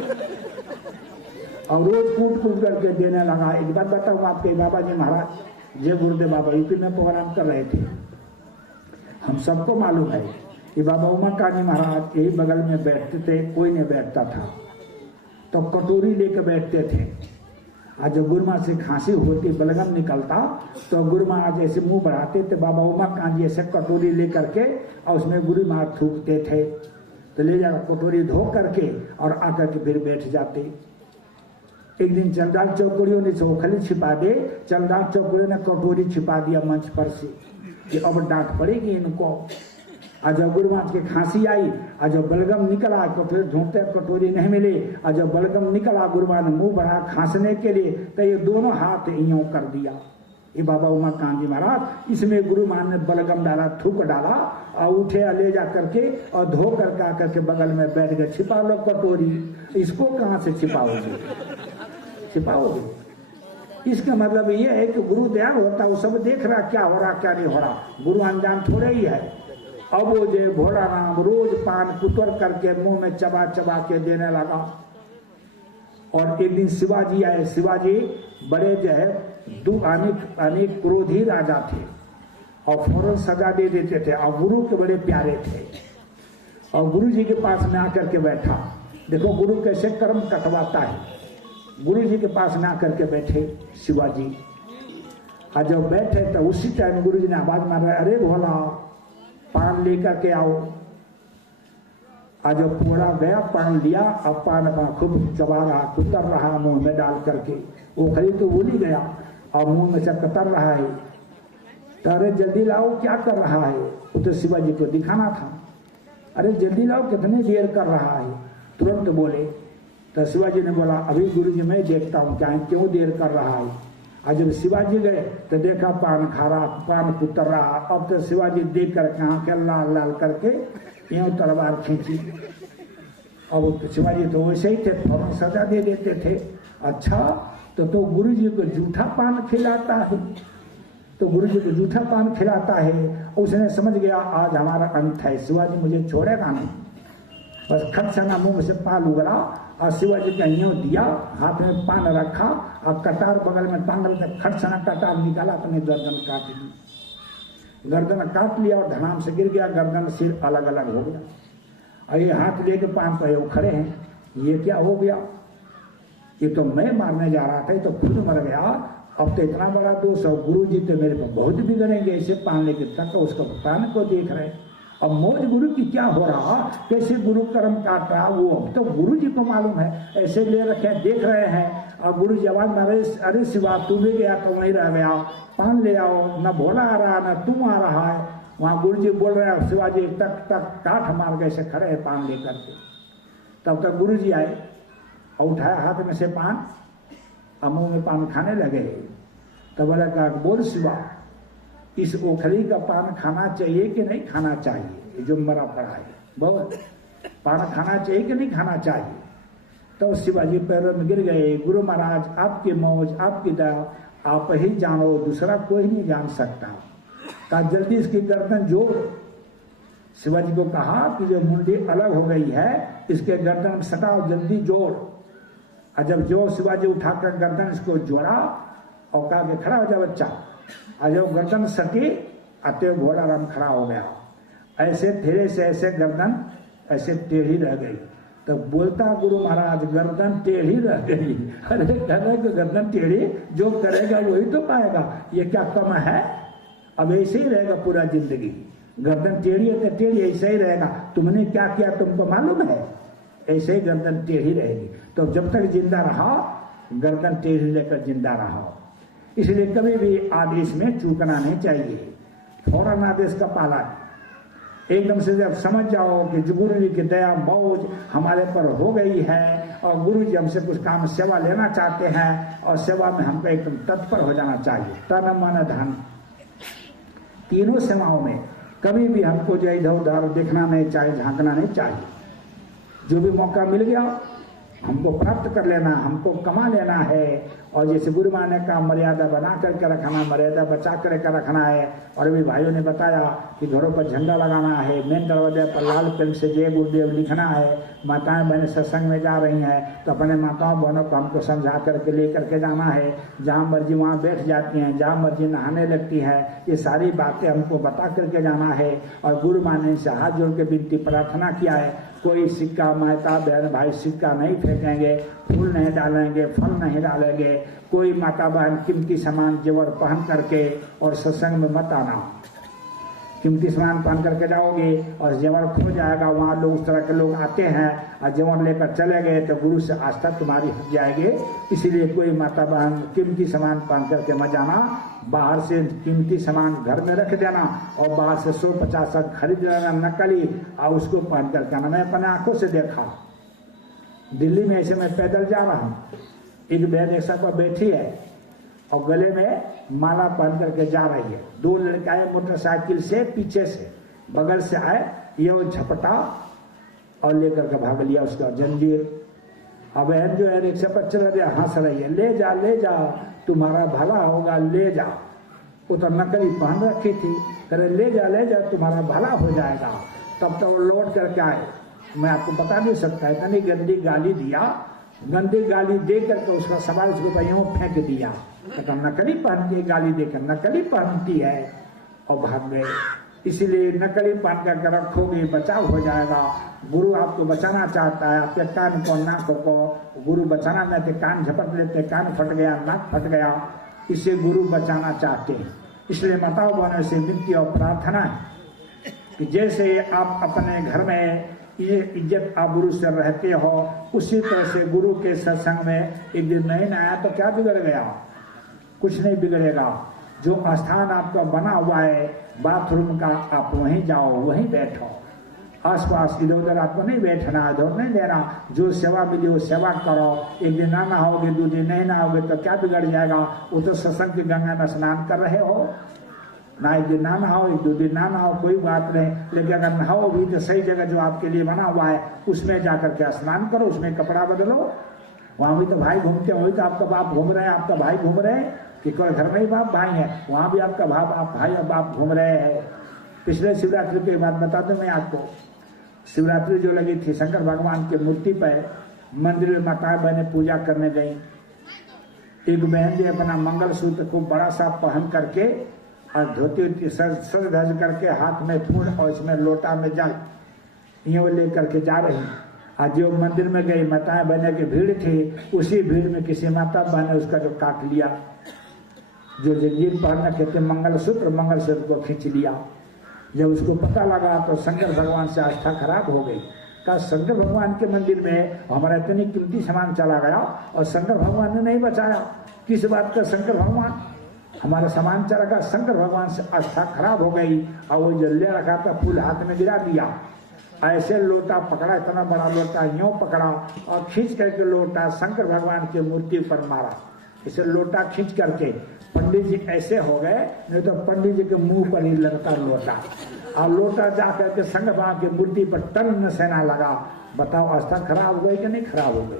और रोज कूट करके देने लगा। एक बार बताऊँ आपके बाबा जी महाराज जय गुरुदेव बाबा यूपी में प्रोग्राम कर रहे थे। हम सबको मालूम है कि बाबा उमाकांत महाराज यही बगल में बैठते थे, कोई नहीं बैठता था तो कटोरी लेकर बैठते थे। आज जब गुरु माँ से खांसी होती, बलगम निकलता, तो गुरु माँ जैसे मुंह बढ़ाते थे, बाबा उमाकांत जी ऐसे कटोरी लेकर के और उसमें गुरु माँ थूकते थे। तो ले जाकर कटोरी धो करके और आकर के फिर बैठ जाते। एक दिन चंदाल चौकड़ियों ने ओखली छिपा दे, चंदाल चौकड़ियों ने कटोरी छिपा दिया मंच पर से कि अब डांट पड़ेगी इनको। और जब गुरु माँ की खांसी आई और जब बलगम निकला, कटोरी ढूंढते कटोरी नहीं मिली, और जब बलगम निकला गुरु माँ ने मुंह बढ़ा खांसने के लिए, तो ये दोनों हाथ यूं कर दिया। ये बाबा उमाकांत जी महाराज, इसमें गुरु माँ ने बलगम डाला, थूक डाला और उठे ले जा करके और धो करके आकर के बगल में बैठ गए। छिपा लो कटोरी। इसको कहाँ से छिपाओगे? छिपाओगे। इसका मतलब ये है कि गुरु दयाल होता है, वो सब देख रहा क्या हो रहा क्या नहीं हो रहा। गुरु अनजान थोड़े ही है। अब वो जो भोला राम रोज पान कुतर करके मुंह में चबा के देने लगा। और एक दिन शिवाजी आए। शिवाजी बड़े जो है अनेक क्रोधी राजा थे और फौरन सजा दे देते थे और गुरु के बड़े प्यारे थे। और गुरु जी के पास में आकर के बैठा। देखो गुरु कैसे कर्म कटवाता है। गुरु जी के पास में आकर के बैठे शिवाजी। और जब बैठे तो उसी टाइम गुरु जी ने आवाज मार रहे, अरे भोला पान लेकर के आओ। आज जब पूरा गया पान लिया, अब पान खूब चबा रहा, कुतर रहा मुंह में डाल करके। वो खरी तो भूल ही गया और मुंह में से कतर रहा है। तो अरे जल्दी लाओ, क्या कर रहा है? वो तो शिवाजी को दिखाना था। अरे जल्दी लाओ, कितनी देर कर रहा है? तुरंत बोले। तो शिवाजी ने बोला, अभी गुरु जी मैं देखता हूँ क्या क्यों देर कर रहा है। आज जब शिवाजी गए तो देखा पान खा रहा, पान कुतर रहा। अब तो शिवाजी देख कर आंखें लाल लाल करके यूं तलवार खींची। अब शिवाजी तो वैसे ही थे, फौरन सजा दे देते थे। अच्छा तो गुरु जी को जूठा पान खिलाता है। तो गुरु जी को जूठा पान खिलाता है। उसने समझ गया आज हमारा अंत है, शिवाजी मुझे छोड़ेगा नहीं। बस खट से ना मुंह से पान उगला और शिवाजी का यूं दिया, हाथ में पान रखा और कटार बगल में टांग रखा। खट से ना कटार निकाला, अपने गर्दन काट ली। गर्दन काट लिया और धनाम से गिर गया। गर्दन सिर अलग अलग हो गया। और ये हाथ लेके पान पे वो खड़े हैं। ये क्या हो गया? ये तो मैं मारने जा रहा था, ये तो खुद मर गया। अब तो इतना बड़ा दोष है। गुरु जी तो मेरे को बहुत बिगड़ेंगे ऐसे पान लेके तक उसको पान को देख रहे। अब मौज गुरु की क्या हो रहा, कैसे गुरु कर्म काट रहा, वो तो गुरु जी को मालूम है। ऐसे ले रखे देख रहे हैं। और गुरु जी आवाज मारे, अरे शिवा तू भी गया तो वहीं रह गया, पान ले आओ। न भोला आ रहा न तू आ रहा है। वहां गुरु जी बोल रहे हैं, शिवाजी तक काठ मार गए से खड़े है पान लेकर के। तब तक गुरु जी आए और उठाया हाथ में से पान और मुंह में पान खाने लगे। तब बोला कहा, बोल शिवा इस ओखली का पान खाना चाहिए कि नहीं खाना चाहिए? ये जो मरा पड़ा है, बोल पान खाना चाहिए कि नहीं खाना चाहिए? तो शिवाजी पैरों में गिर गए। गुरु महाराज आपकी मौज, आपकी दया, आप ही जानो, दूसरा कोई नहीं जान सकता। कहा जल्दी इसकी गर्दन जोड़। शिवाजी को कहा कि जो मुंडी अलग हो गई है इसके गर्दन सटाओ, जल्दी जोड़। और जब जो शिवाजी उठाकर गर्दन इसको जोड़ा और कहा कि खड़ा हो जा बच्चा। और जब गर्दन सटी अतः घोड़ा राम खड़ा हो गया। ऐसे धीरे से ऐसे गर्दन ऐसे टेढ़ी रह गई। तो बोलता गुरु महाराज गर्दन टेढ़ी रह गई। अरे कहने गर्दन टेढ़ी, जो करेगा वही तो पाएगा, ये क्या कम है? अब ऐसे ही रहेगा पूरा जिंदगी। गर्दन टेढ़ी है तो टेढ़ी ऐसे ही रहेगा। तुमने क्या किया तुमको मालूम है? ऐसे ही गर्दन टेढ़ी रहेगी। तो जब तक जिंदा रहा गर्दन टेढ़ी लेकर जिंदा रहा। इसलिए कभी भी आदेश में चूकना नहीं चाहिए, फौरन आदेश का पालन। एकदम से जब समझ जाओ कि गुरु जी की दया मौज हमारे पर हो गई है और गुरु जी हमसे कुछ काम सेवा लेना चाहते हैं और सेवा में हमको एकदम तत्पर हो जाना चाहिए। तन मन धन तीनों सेवाओं में कभी भी हमको जो इधर उधर देखना नहीं चाहिए, झांकना नहीं चाहिए। जो भी मौका मिल गया हमको प्राप्त कर लेना, हमको कमा लेना है। और जैसे गुरु माँ ने कहा मर्यादा बना करके रखना, मर्यादा बचा करके रखना है। और अभी भाइयों ने बताया कि घरों पर झंडा लगाना है, मेन दरवाजे पर लाल पेन से जय गुरुदेव लिखना है। माताएं बहनें सत्संग में जा रही हैं तो अपने माताओं बहनों को हमको समझा करके ले करके जाना है। जहाँ मर्जी वहाँ बैठ जाती हैं, जहाँ मर्जी नहाने लगती है, ये सारी बातें हमको बता करके जाना है। और गुरु माँ ने इनसे हाथ जोड़ के विनती प्रार्थना किया है, कोई सिक्का माता बहन भाई सिक्का नहीं फेंकेंगे, फूल नहीं डालेंगे, फल नहीं डालेंगे। कोई माता बहन कीमती सामान जेवर पहन करके और सत्संग में मत आना। कीमती सामान पहन करके जाओगे और जेवर खो जाएगा। वहाँ लोग उस तरह के लोग आते हैं और जेवर लेकर चले गए तो गुरु से आस्था तुम्हारी हट जाएगी। इसीलिए कोई माता बहन कीमती सामान पहन करके मत जाना। बाहर से कीमती सामान घर में रख देना और बाहर से 150 खरीद लेना नकली और उसको पहन करके आना। मैं अपने आंखों से देखा, दिल्ली में ऐसे मैं पैदल जा रहा हूँ, एक बहन एक साथ बैठी है और गले में माला पहन करके जा रही है। दो लड़के आए मोटरसाइकिल से पीछे से बगल से आए, ये वो झपटा और लेकर के भाग लिया उसका जंजीर। अब बहन जो है रिक्शा पर चल रही हंस रही है, ले जा तुम्हारा भला होगा, ले जा। वो तो नकली पहन रखी थी, करे ले जा तुम्हारा भला हो जाएगा। तब तो वो लौट करके आए, मैं आपको बता नहीं सकता, इतनी गंदी गाली दिया, गंदी गाली दे करके उसका सवाल उसके पहियों फेंक दिया। तो नकली पहनती है, गाली देकर नकली पहनती है और भाग गए। इसलिए नकली पहन करके रखोगे बचाव हो जाएगा। गुरु आपको बचाना चाहता है, आपके कान को नाक को गुरु बचाना चाहते, कान झपट लेते, कान फट गया, नाक फट गया, इसे गुरु बचाना चाहते हैं। इसलिए माताओं बहनों से विनती और प्रार्थना है कि जैसे आप अपने घर में ये इज्जत आबरू से रहते हो, उसी तरह से गुरु के सत्संग में एक दिन नहीं आया तो क्या बिगड़ गया? कुछ नहीं बिगड़ेगा। जो स्थान आपका बना हुआ है बाथरूम का, आप वहीं जाओ, वहीं बैठो। आसपास इधर उधर आपको नहीं बैठना, इधर नहीं देना। जो सेवा मिली वो सेवा करो। एक दिन ना नहाओगे, 2 दिन नहीं नहाओगे तो क्या बिगड़ जाएगा? वो तो सत्संग की गंगा में स्नान कर रहे हो ना। एक दिन ना नहाओ, 1-2 दिन ना नहाओ, कोई बात नहीं। लेकिन अगर नहाओ भी तो सही जगह जो आपके लिए बना हुआ है उसमें जाकर के स्नान करो, उसमें कपड़ा बदलो। वहां भी तो भाई घूमते हैं, वही तो आपका बाप घूम रहे हैं, आपका भाई घूम रहे हैं कि कोई घर में ही बाप भाई है, वहां भी आपका भाई और बाप घूम रहे हैं। पिछले शिवरात्रि की बात बता दूं मैं आपको। शिवरात्रि जो लगी थी, शंकर भगवान की मूर्ति पर मंदिर में माताएं बहनें पूजा करने गई। एक बहन जी अपना मंगलसूत्र खूब बड़ा सा पहन करके और धोती सर धज करके हाथ में फूल और इसमें लोटा में जल ये वो लेकर के जा रही। आज जो मंदिर में गई माताएं बहने की भीड़ थी, उसी भीड़ में किसी माता बहन ने उसका जो काट लिया, जो जंजीर पहन रखे थे मंगलसूत्र को खींच लिया। जब उसको पता लगा तो शंकर भगवान से आस्था खराब हो गई। कहा शंकर भगवान के मंदिर में हमारा इतनी कीमती सामान चला गया और शंकर भगवान ने नहीं बचाया। किस बात का शंकर भगवान? हमारा सामान चला गया, शंकर भगवान से आस्था खराब हो गई। और वो जो ले रखा था फूल हाथ में गिरा दिया। ऐसे लोटा पकड़ा, इतना बड़ा लोटा यूं पकड़ा और खींच करके लोटा शंकर भगवान की मूर्ति पर मारा। इसे लोटा खींच करके पंडित जी ऐसे हो गए, नहीं तो पंडित जी के मुंह पर ही लगता लोटा। और लोटा जा करके शंकर भगवान की मूर्ति पर टन सेना लगा। बताओ आस्था खराब हो गई कि नहीं खराब हो गई?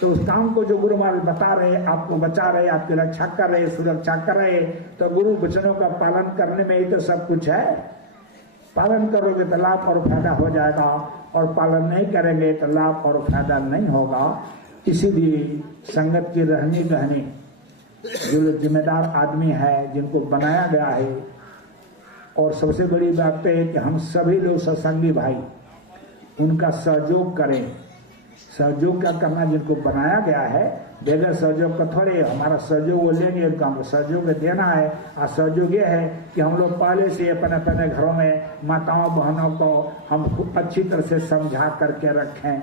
तो उस काम को जो गुरु महाराज बता रहे, आपको बचा रहे, आपकी रक्षा कर रहे, सुरक्षा कर रहे, तो गुरु वचनों का पालन करने में ही तो सब कुछ है। पालन करोगे तो लाभ और फायदा हो जाएगा, और पालन नहीं करेंगे तो लाभ और फायदा नहीं होगा। इसीलिए संगत की रहनी गहनी, जो जिम्मेदार आदमी है, जिनको बनाया गया है, और सबसे बड़ी बात है कि हम सभी लोग सत्संगी भाई उनका सहयोग करें। सहयोग क्या करना, जिनको बनाया गया है, बगैर सहयोग का थोड़े हमारा सहयोग वो लेंगे, उनको हमको सहयोग देना है। और सहयोग ये है कि हम लोग पहले से अपने अपने घरों में माताओं बहनों को हम खूब अच्छी तरह से समझा करके रखें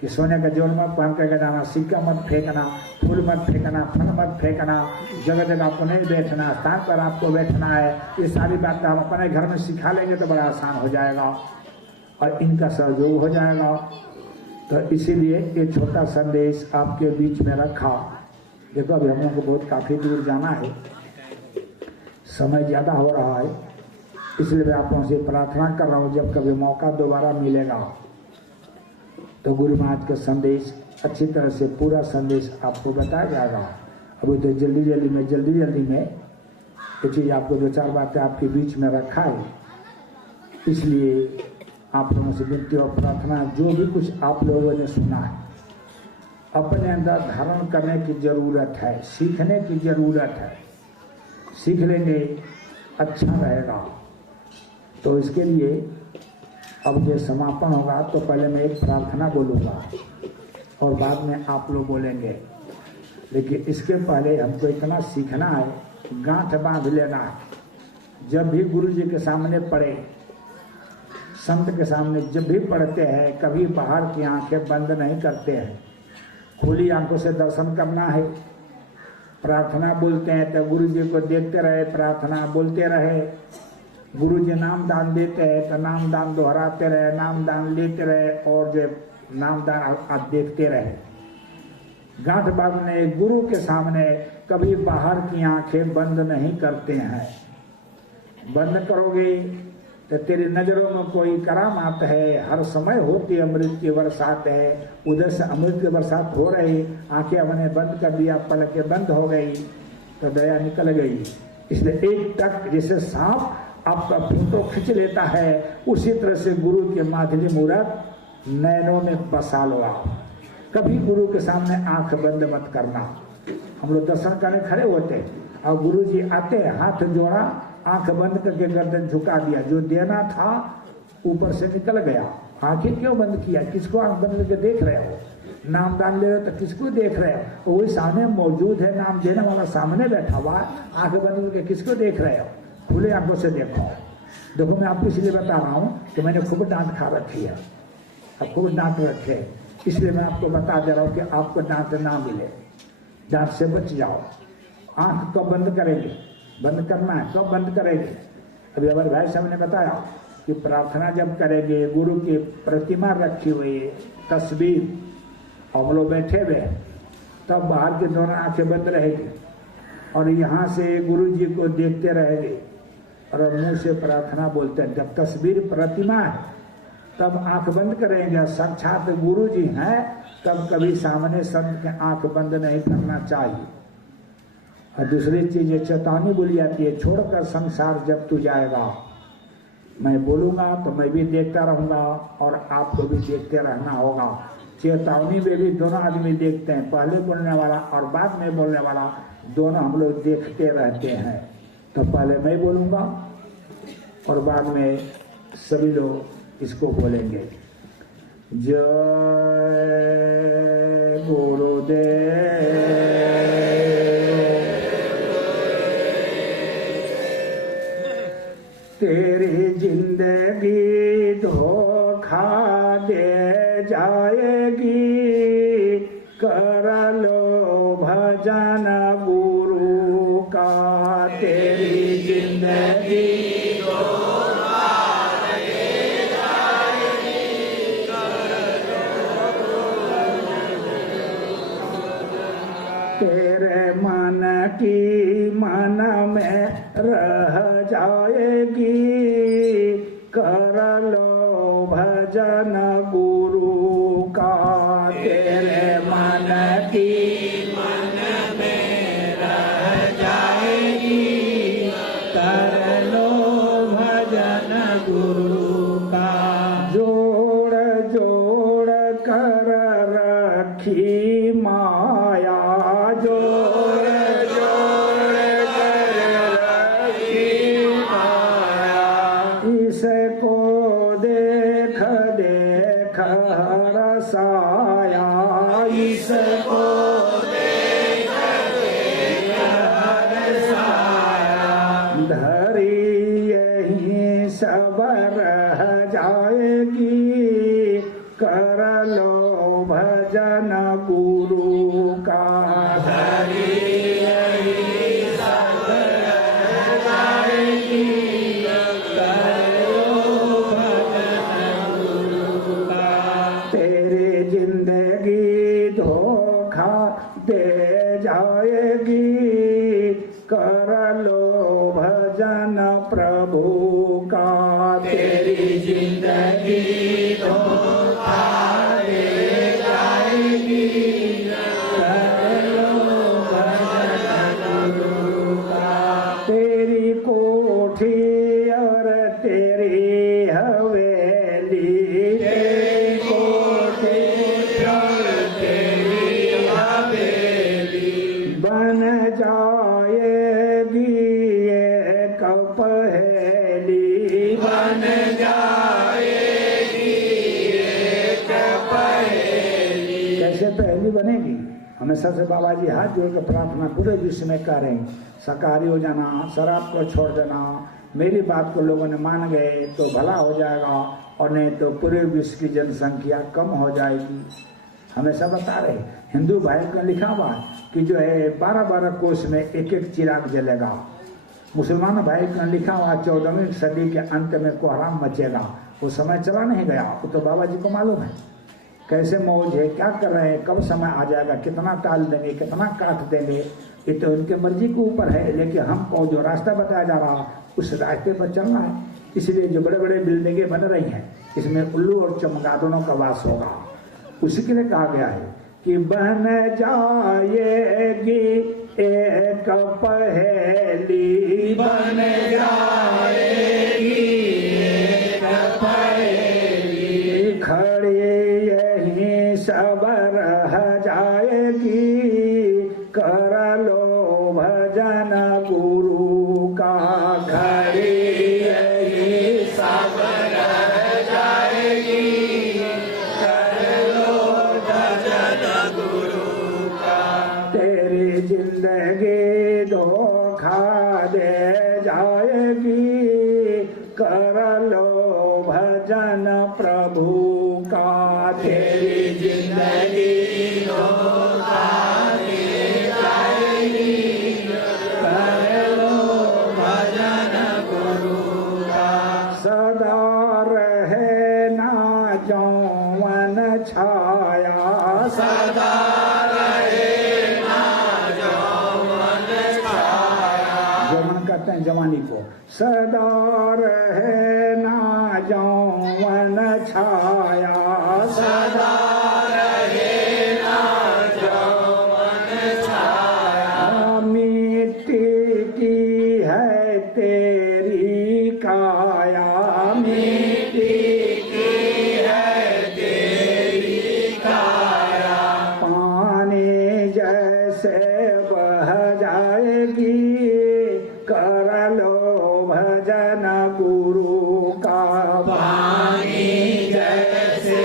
कि सोने का जोड़ मत पहन करके जाना, सिक्का मत फेंकना, फूल मत फेंकना, फल मत फेंकना, जगह जगह आपको नहीं बैठना, स्थान पर आपको बैठना है। ये सारी बातें हम अपने घर में सिखा लेंगे तो बड़ा आसान हो जाएगा और इनका सहयोग हो जाएगा। तो इसीलिए ये छोटा संदेश आपके बीच में रखा। देखो अभी हम लोग को बहुत काफ़ी दूर जाना है, समय ज़्यादा हो रहा है, इसलिए मैं आप लोगों से प्रार्थना कर रहा हूँ जब कभी मौका दोबारा मिलेगा तो गुरु महाराज का संदेश अच्छी तरह से पूरा संदेश आपको बताया जाएगा। अभी तो जल्दी में ये चीज़ आपको 2-4 बातें आपके बीच में रखा है, इसलिए आप लोगों से विनती और प्रार्थना, जो भी कुछ आप लोगों ने सुना है अपने अंदर धारण करने की जरूरत है, सीखने की जरूरत है। सीख लेंगे अच्छा रहेगा। तो इसके लिए अब जो समापन होगा तो पहले मैं एक प्रार्थना बोलूँगा और बाद में आप लोग बोलेंगे, लेकिन इसके पहले हमको इतना सीखना है, गांठ बांध लेना है। जब भी गुरु जी के सामने पढ़े, संत के सामने जब भी पढ़ते हैं, कभी बाहर की आंखें बंद नहीं करते हैं, खुली आंखों से दर्शन करना है। प्रार्थना बोलते हैं तो गुरु जी को देखते रहे, प्रार्थना बोलते रहे। गुरु जी नाम दान देते हैं तो नाम दान दोहराते रहे, नाम दान लेते रहे, और जो नाम दान आप देखते रहे। गांठ बांधने गुरु के सामने कभी बाहर की आंखें बंद नहीं करते हैं। बंद करोगे तो तेरी नजरों में कोई करामात है, हर समय होती अमृत की बरसात है। उधर से अमृत की बरसात हो रही, आंखें हमने बंद कर दिया, पलकें बंद हो गई तो दया निकल गई। इसलिए एक टक जैसे सांप आपका फोटो खींच लेता है, उसी तरह से गुरु के माधुरी मूरत नैनों में बसा लो। आप कभी गुरु के सामने आंख बंद मत करना। हम लोग दर्शन करने खड़े होते और गुरु जी आते, हाथ जोड़ा, आंख बंद करके गर्दन झुका दिया, जो देना था ऊपर से निकल गया। आंखें क्यों बंद किया? किसको आंख बंद करके देख रहे हो? नाम दान ले रहे हो तो किसको देख रहे हो? वही सामने मौजूद है, नाम देने वाला सामने बैठा हुआ, आंख बंद करके किसको देख रहे हो? खुले आंखों से देखो। देखो मैं आपको इसलिए बता रहा हूँ कि मैंने खूब डांट खा रखी है, अब खूब डांट रखे, इसलिए मैं आपको बता दे रहा हूँ कि आपको डांट ना मिले, डांट से बच जाओ। आंख कब बंद करेंगे? बंद करना है कब बंद करेंगे? अभी हमारे भाई साहब ने बताया कि प्रार्थना जब करेंगे, गुरु की प्रतिमा रखी हुई है, तस्वीर, हम लोग बैठे हुए, तब बाहर की दोनों आंखें बंद रहेगी और यहाँ से गुरु जी को देखते रहेंगे और मुंह से प्रार्थना बोलते हैं। जब तस्वीर प्रतिमा है तब आंख बंद करेंगे, साक्षात गुरु जी हैं, तब कभी सामने संत के आंख बंद नहीं करना चाहिए। और दूसरी चीज ये चेतावनी बोली जाती है, छोड़कर संसार जब तू जाएगा, मैं बोलूंगा तो मैं भी देखता रहूंगा और आपको भी देखते रहना होगा। चेतावनी में भी दोनों आदमी देखते हैं, पहले बोलने वाला और बाद में बोलने वाला, दोनों हम लोग देखते रहते हैं। तो पहले मैं बोलूंगा और बाद में सभी लोग इसको बोलेंगे। जय गुरुदेव। तेरी जिंदगी धोखा दे जाएगी, कर लो भजन गुरु का। तेरी जिंदगी धोखा दे जाएगी, कर लो। तेरे मन की मन में रह जाएगी, कर लो भजन गुरु का। तेरे मन गुरु का। जोड़ जोड़ कर रखी माया, जोड़ जोड़ कर रखी माया। इसको देख देख हरसाया, इसको देख देख हरसाया। धरी यही सब रह जाएगी, कर लो भजन गुरु का। धरी यही सब रह जाएगी, कर लो भजन गुरु का। तेरी जिंदगी धोखा दे जाएगी, कर लो भजन प्रभु का। तेरी जिंदगी धोखा दे जाएगी, कर लो भजन गुरु का। तेरी कोठी और तेरी हवेली, तेरी कोठी और तेरी हवेली बन जाएगी एक पहेली, बन जाएगी एक पहेली। कैसे पहेली बनेगी? हमेशा से बाबा जी हाथ जोड़ कर प्रार्थना पूरे विश्व में करें, शाकाहारी हो जाना, शराब को छोड़ देना। मेरी बात को लोगों ने मान गए तो भला हो जाएगा, और नहीं तो पूरे विश्व की जनसंख्या कम हो जाएगी। हमेशा बता रहे हिंदू भाई का लिखा हुआ कि जो है 12-12 कोस में एक एक चिराग जलेगा। मुसलमान भाई का लिखा हुआ 14वीं सदी के अंत में कोहराम मचेगा। वो समय चला नहीं गया, वो तो बाबा जी को मालूम है कैसे मौज है, क्या कर रहे हैं, कब समय आ जाएगा, कितना टाल देंगे, कितना काट देंगे, ये तो उनके मर्जी के ऊपर है। लेकिन हमको जो रास्ता बताया जा रहा उस रास्ते पर चलना है। इसलिए जो बड़े बड़े बिल्डिंगें बन रही हैं इसमें उल्लू और चमगादड़ों का वास होगा। उसी के लिए कहा गया है कि बन जाएगी एक पहेली, बन जाएगी एक पहेली। खड़ी यही सब रह जाएगी, कर लो भजन गुरु का। खड़ी यही सब रह जाएगी, जिंदगी धोखा दे जाएगी, कर लो भजन प्रभु का। तेरी जिंदगी धोखा दे जाएगी, कर लो भजन गुरु का। सदा रहे ना जौवन छाया, सदा कहते हैं जवानी को। सदा रहे ना जौवन छाया, सदा रहे ना जौवन छाया। मिट्टी की है तेरी काया, मिट्टी की है तेरी काया। पानी जैसे बह जाएगी, कर लो भजन गुरु का। पानी जैसे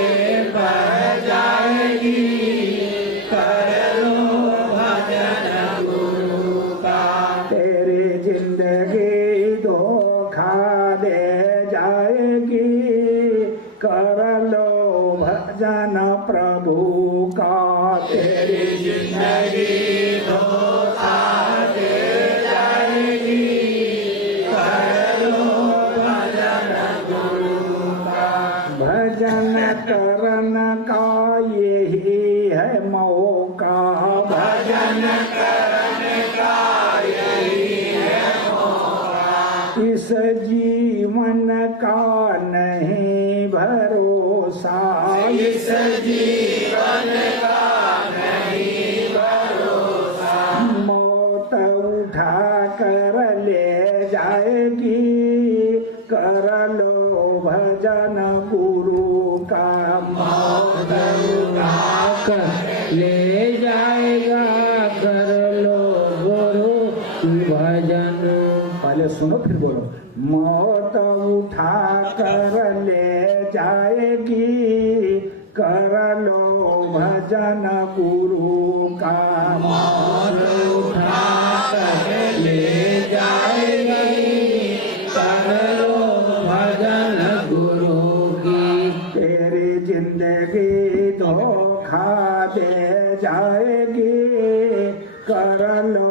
बह जाएगी, कर लो भजन गुरु का। तेरी जिंदगी धोखा दे जाएगी, कर लो भजन प्रभु का। तेरी जिंदगी धोखा करन का यही है मौका, भजन करन का यही है मौका। इस जीवन का नहीं भरोसा, इस जीवन का नहीं भरोसा। मौत उठा कर ले जाएगी, कर लो भजन गुरु का, मौत उठा कर ले जाएगा, कर लो गुरु भजन। पहले सुनो फिर बोलो। मौत उठा कर ले जाएगी, कर लो भजन गुरु का, मौत उठा कर ले जाएगी, कर लो भजन गुरु की। तेरी जिंदगी धोखा दे जाएगी, कर लो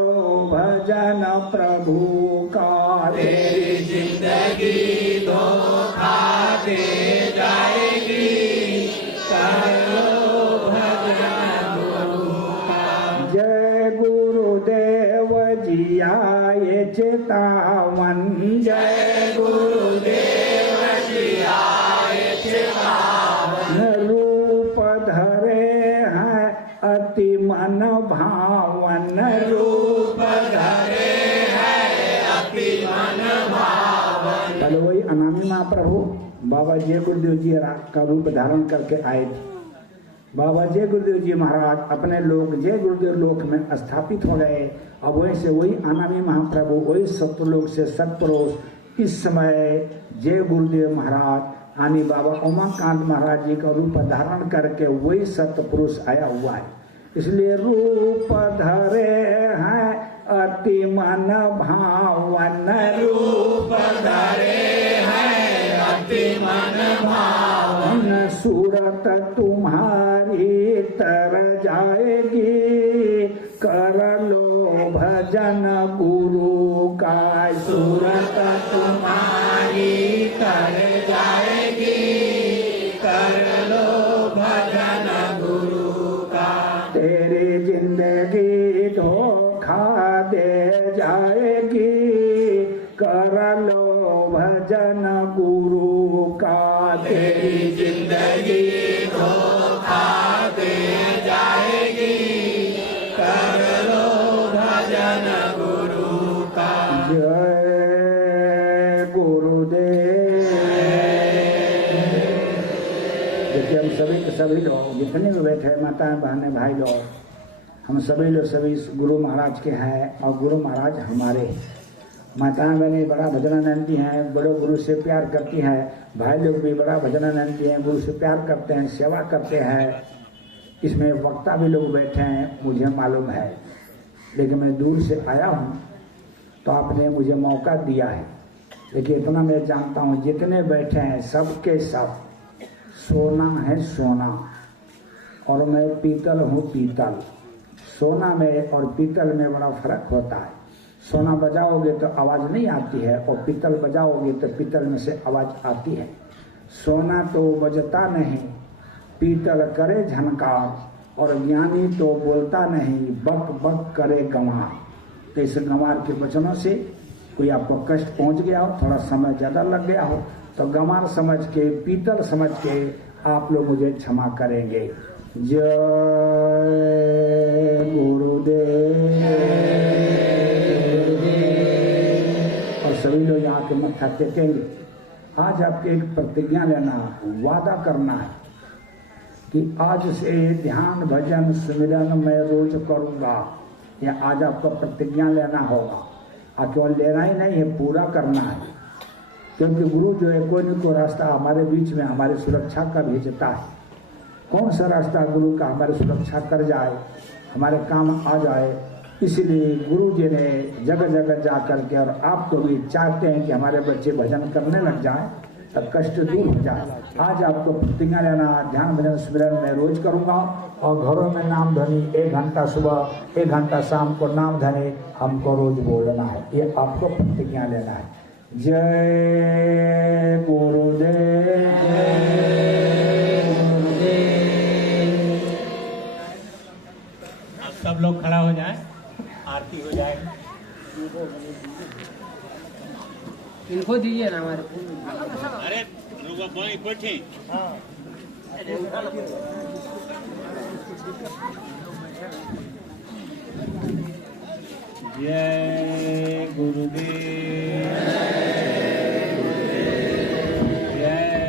भजन प्रभु का। तेरी जिंदगी धोखा दे जाएगी, कर लो भजन गुरु का। जय गुरुदेव जी आए चेतावन, जय गुरुदेव जी आए चेतावन, रूप धरे हैं अति मन भावन, रूप धरे हैं अति मन भावन। कल वही अनामी महाप्रभु बाबा जय गुरुदेव जी का रूप धारण करके आए थे। बाबा जय गुरुदेव जी महाराज अपने लोक जय गुरुदेव लोक में स्थापित हो गए। अब वही से वही अनामी महाप्रभु वही सत्यलोक से सत्पुरुष इस समय जय गुरुदेव महाराज यानी बाबा उमाकांत महाराज जी का रूप धारण करके वही सत्पुरुष आया हुआ है। इसलिए रूप धरे हैं अति मन भावन, रूप धरे हैं अति मन भावन, सूरत तुम्हारी तर जाएगी, कर लो भजन गुरु का। सूरत तुम्हारी तर जाएगी, कर लो भजन गुरु का। तेरी जिंदगी धोखा दे जाएगी, कर लो भजन गुरु का। तेरी जिंदगी धोखा दे जाएगी, कर लो भजन गुरु का। जय गुरुदेव। देखिए हम सभी के सभी लोग जितने भी बैठे हैं माता बहने भाई लोग, हम सभी लोग सभी गुरु महाराज के हैं और गुरु महाराज हमारे। माताएं बहने बड़ा भजनानंदी हैं, बड़े गुरु से प्यार करती हैं। भाई लोग भी बड़ा भजनानंदी हैं, गुरु से प्यार करते हैं, सेवा करते हैं। इसमें वक्ता भी लोग बैठे हैं मुझे मालूम है, लेकिन मैं दूर से आया हूँ तो आपने मुझे मौका दिया है। लेकिन इतना मैं जानता हूँ जितने बैठे हैं सबके सब सोना है सोना, और मैं पीतल हूँ पीतल। सोना में और पीतल में बड़ा फर्क होता है। सोना बजाओगे तो आवाज़ नहीं आती है और पीतल बजाओगे तो पीतल में से आवाज़ आती है। सोना तो बजता नहीं, पीतल करे झनकार, और ज्ञानी तो बोलता नहीं, बक बक करे गंवार। तो इस गंवार के वचनों से कोई आपको कष्ट पहुंच गया हो, थोड़ा समय ज़्यादा लग गया हो, तो गंवार समझ के पीतल समझ के आप लोग मुझे क्षमा करेंगे। जय गुरुदेव। और सभी लोग यहाँ के मत्था टेकेंगे। आज आपके एक प्रतिज्ञा लेना, वादा करना है कि आज से ध्यान भजन सुमिरन मैं रोज करूँगा। या आज आपको प्रतिज्ञा लेना होगा, और केवल लेना ही नहीं है, पूरा करना है। क्योंकि गुरु जो है कोई न कोई रास्ता हमारे बीच में हमारी सुरक्षा का भेजता है। कौन सा रास्ता गुरु का हमारी सुरक्षा कर जाए, हमारे काम आ जाए। इसलिए गुरु जी ने जगह जगह जा करके, और आप तो भी चाहते हैं कि हमारे बच्चे भजन करने लग जाएं, तब कष्ट दूर हो जाए। आज आपको प्रतिज्ञा लेना, ध्यान भजन स्मरण मैं रोज करूँगा, और घरों में नाम ध्वनि 1 घंटा सुबह 1 घंटा शाम को नाम ध्वनि हमको रोज बोलना है। ये आपको प्रतिज्ञा लेना है। जय गुरुदेव। सब लोग खड़ा हो जाएं, आरती हो जाएगी। इनको दीजिए ना हमारे। अरे लोग पानी बैठे। जय गुरुदेव। जय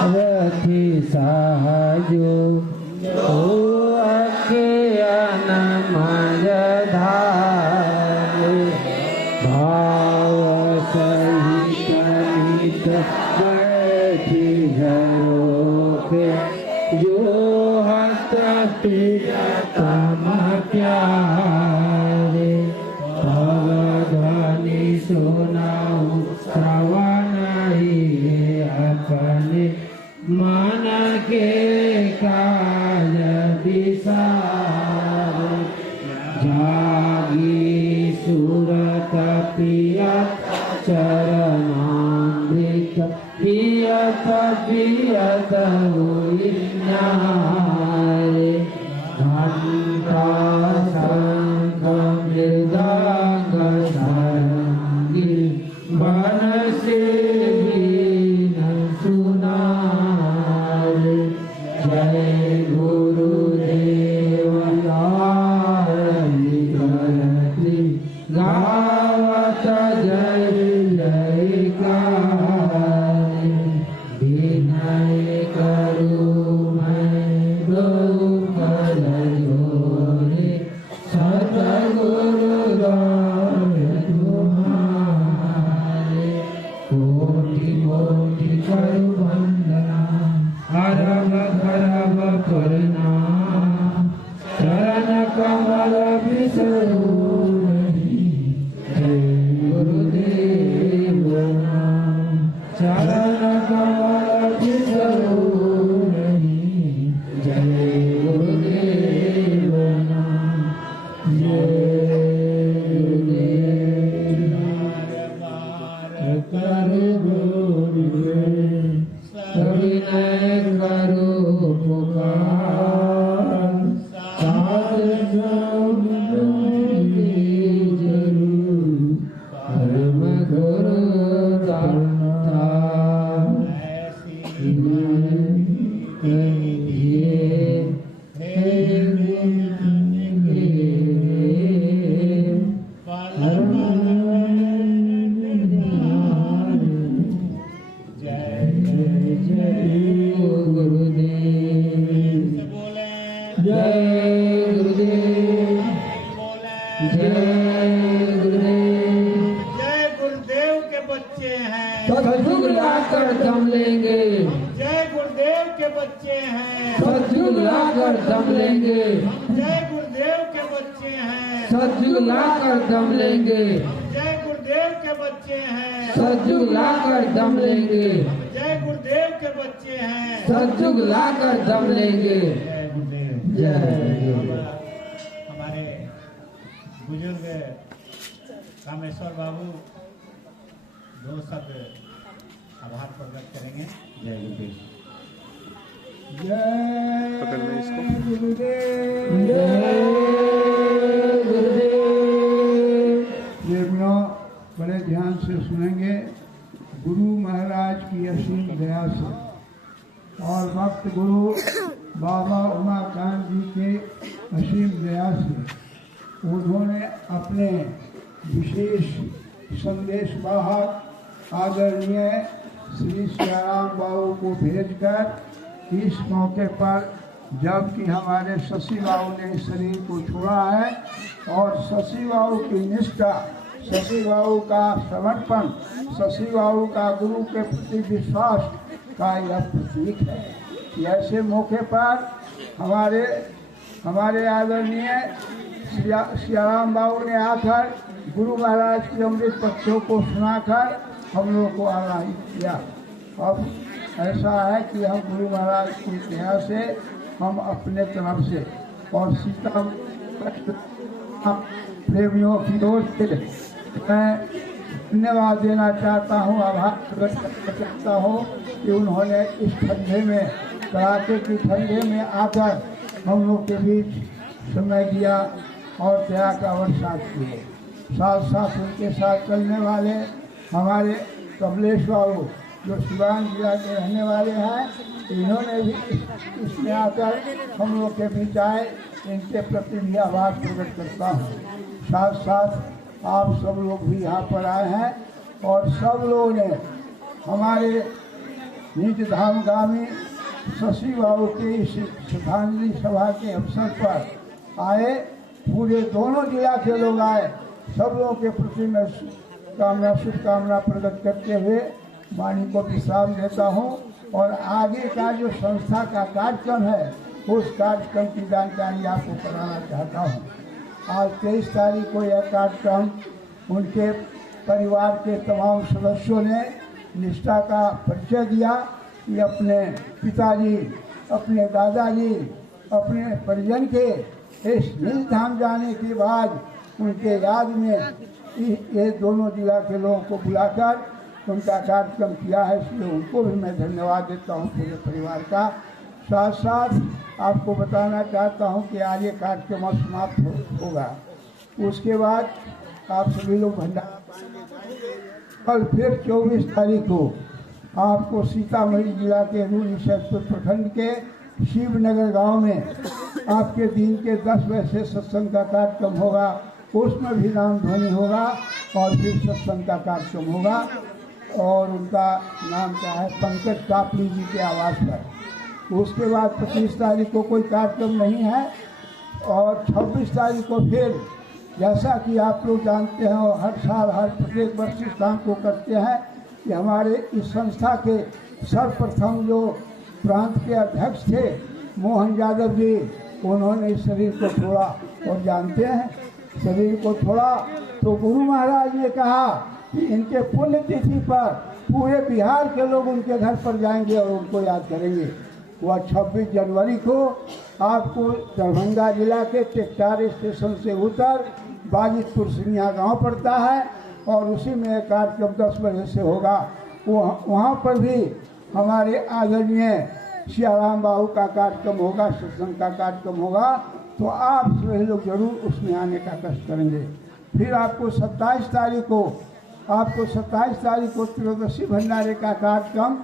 रखी साजो ओ अखियन मज धारे भाव सहित नित बैठी झरोखे जो हस्त तम प्यारे भव ध्वनि सुनाऊ श्रवण ही अपने मन के काज विसार जागी सूरत पियत चरणामृत पियत पियत हुई न्यारे घंटा शंख मृदंग सारंगी बनसे वीण सुनारे जय गुरुदेव नारदी करती गावत जय जयकार विनय करू मैं गोकर जोरे सतगुरु तुम्हारे कोटि कोटि करू वंदना हरव धरव करना चरण कमल बिसरू जय गुरुदेव चरण कमल बिसरू जय गुरुदेव जय गुरुदेव करो गुरुदेव सविनय करो पुकार साध जरूर परम गुरु दाता जय गुरुदेव के बच्चे हैं। सतयुग लाकर दम लेंगे जय गुरुदेव के बच्चे हैं। सतयुग लाकर दम लेंगे जय गुरुदेव के बच्चे हैं। सतयुग लाकर दम लेंगे जय गुरुदेव के बच्चे हैं। सतयुग लाकर दम लेंगे जय गुरुदेव के बच्चे हैं। सतयुग लाकर दम लेंगे जय गुरुदेव। जय हमारे बुजुर्ग कामेश्वर बाबू दो शब्द आभार प्रकट करेंगे। जय गुरुदेव। जय गुरुदेव। प्रेमियों बड़े ध्यान से सुनेंगे। गुरु महाराज की असीम दया से और भक्त गुरु बाबा उमाकांत जी के असीम दया से उन्होंने अपने विशेष संदेश वाहक आदरणीय श्री सियाराम बाबू को भेजकर इस मौके पर जबकि हमारे शशि बाबू ने शरीर को छोड़ा है और शशि बाबू की निष्ठा, शशि बाबू का समर्पण, शशि बाबू का गुरु के प्रति विश्वास का यह प्रतीक है। ऐसे मौके पर हमारे आदरणीय सियाराम बाबू ने आकर गुरु महाराज की अमृत पक्षों को सुनाकर हम लोग को आगाही किया। अब ऐसा है कि हम गुरु महाराज की दया से हम अपने तरफ से और सीता प्रेमियों की ओर से मैं धन्यवाद देना चाहता हूँ, आभार प्रकट करना चाहता हूँ कि उन्होंने इस ठंडे में, कड़ाके की ठंडे में आकर हम लोग के बीच समय दिया और दया का वर्षात किए। साथ साथ उनके साथ चलने वाले हमारे कमलेश बाबू जो सिवान जिला के रहने वाले हैं, इन्होंने भी इसमें आकर हम लोग के बीच आए, इनके प्रति भी आभार प्रकट करता हूँ। साथ साथ आप सब लोग भी यहाँ पर आए हैं और सब लोगों ने हमारे निज धाम गामी शशि बाबू के इस श्रद्धांजलि सभा के अवसर पर आए पूरे दोनों जिला के लोग आए। सब लोगों के प्रति मैं शुभकामना प्रकट करते हुए वाणी को विश्राम देता हूँ और आगे का जो संस्था का कार्यक्रम है उस कार्यक्रम की जानकारी आपको कराना चाहता हूँ। आज 23 तारीख को यह कार्यक्रम उनके परिवार के तमाम सदस्यों ने निष्ठा का परिचय दिया कि अपने पिताजी, अपने दादाजी, अपने परिजन के इस निज धाम जाने के बाद उनके याद में ये दोनों जिला के लोगों को बुलाकर उनका कार्यक्रम किया है, इसलिए उनको भी मैं धन्यवाद देता हूँ पूरे परिवार का। साथ साथ आपको बताना चाहता हूँ कि आज ये कार्यक्रम अब समाप्त होगा। उसके बाद आप सभी लोग भंडारा कल फिर 24 तारीख को आपको सीतामढ़ी जिला के रूनीसैदपुर प्रखंड के शिवनगर गांव में आपके दिन के 10 बजे से सत्संग का कार्यक्रम होगा। उसमें भी नाम ध्वनि होगा और फिर सत्संग का कार्यक्रम होगा और उनका नाम क्या है, पंकज कापली जी के आवास पर। उसके बाद 25 तारीख को कोई कार्यक्रम नहीं है और 26 तारीख को फिर जैसा कि आप लोग जानते हैं और हर साल हर प्रत्येक वर्ष इस काम को करते हैं कि हमारे इस संस्था के सर्वप्रथम जो प्रांत के अध्यक्ष थे मोहन यादव जी, उन्होंने इस शरीर को छोड़ा और जानते हैं शरीर को छोड़ा तो गुरु महाराज ने कहा कि इनके पुण्यतिथि पर पूरे बिहार के लोग उनके घर पर जाएंगे और उनको याद करेंगे। वह 26 जनवरी को आपको दरभंगा जिला के टेकटार स्टेशन से उतर बाजितपुर सिंघिया गांव पड़ता है और उसी में एक कार्यक्रम 10 बजे से होगा। वहाँ पर भी हमारे आदरणीय सियाराम बाबू का कार्यक्रम होगा, सत्संग का कार्यक्रम होगा, तो आप सभी लोग जरूर उसमें आने का कष्ट करेंगे। फिर आपको 27 तारीख को त्रयोदशी भंडारे का कार्यक्रम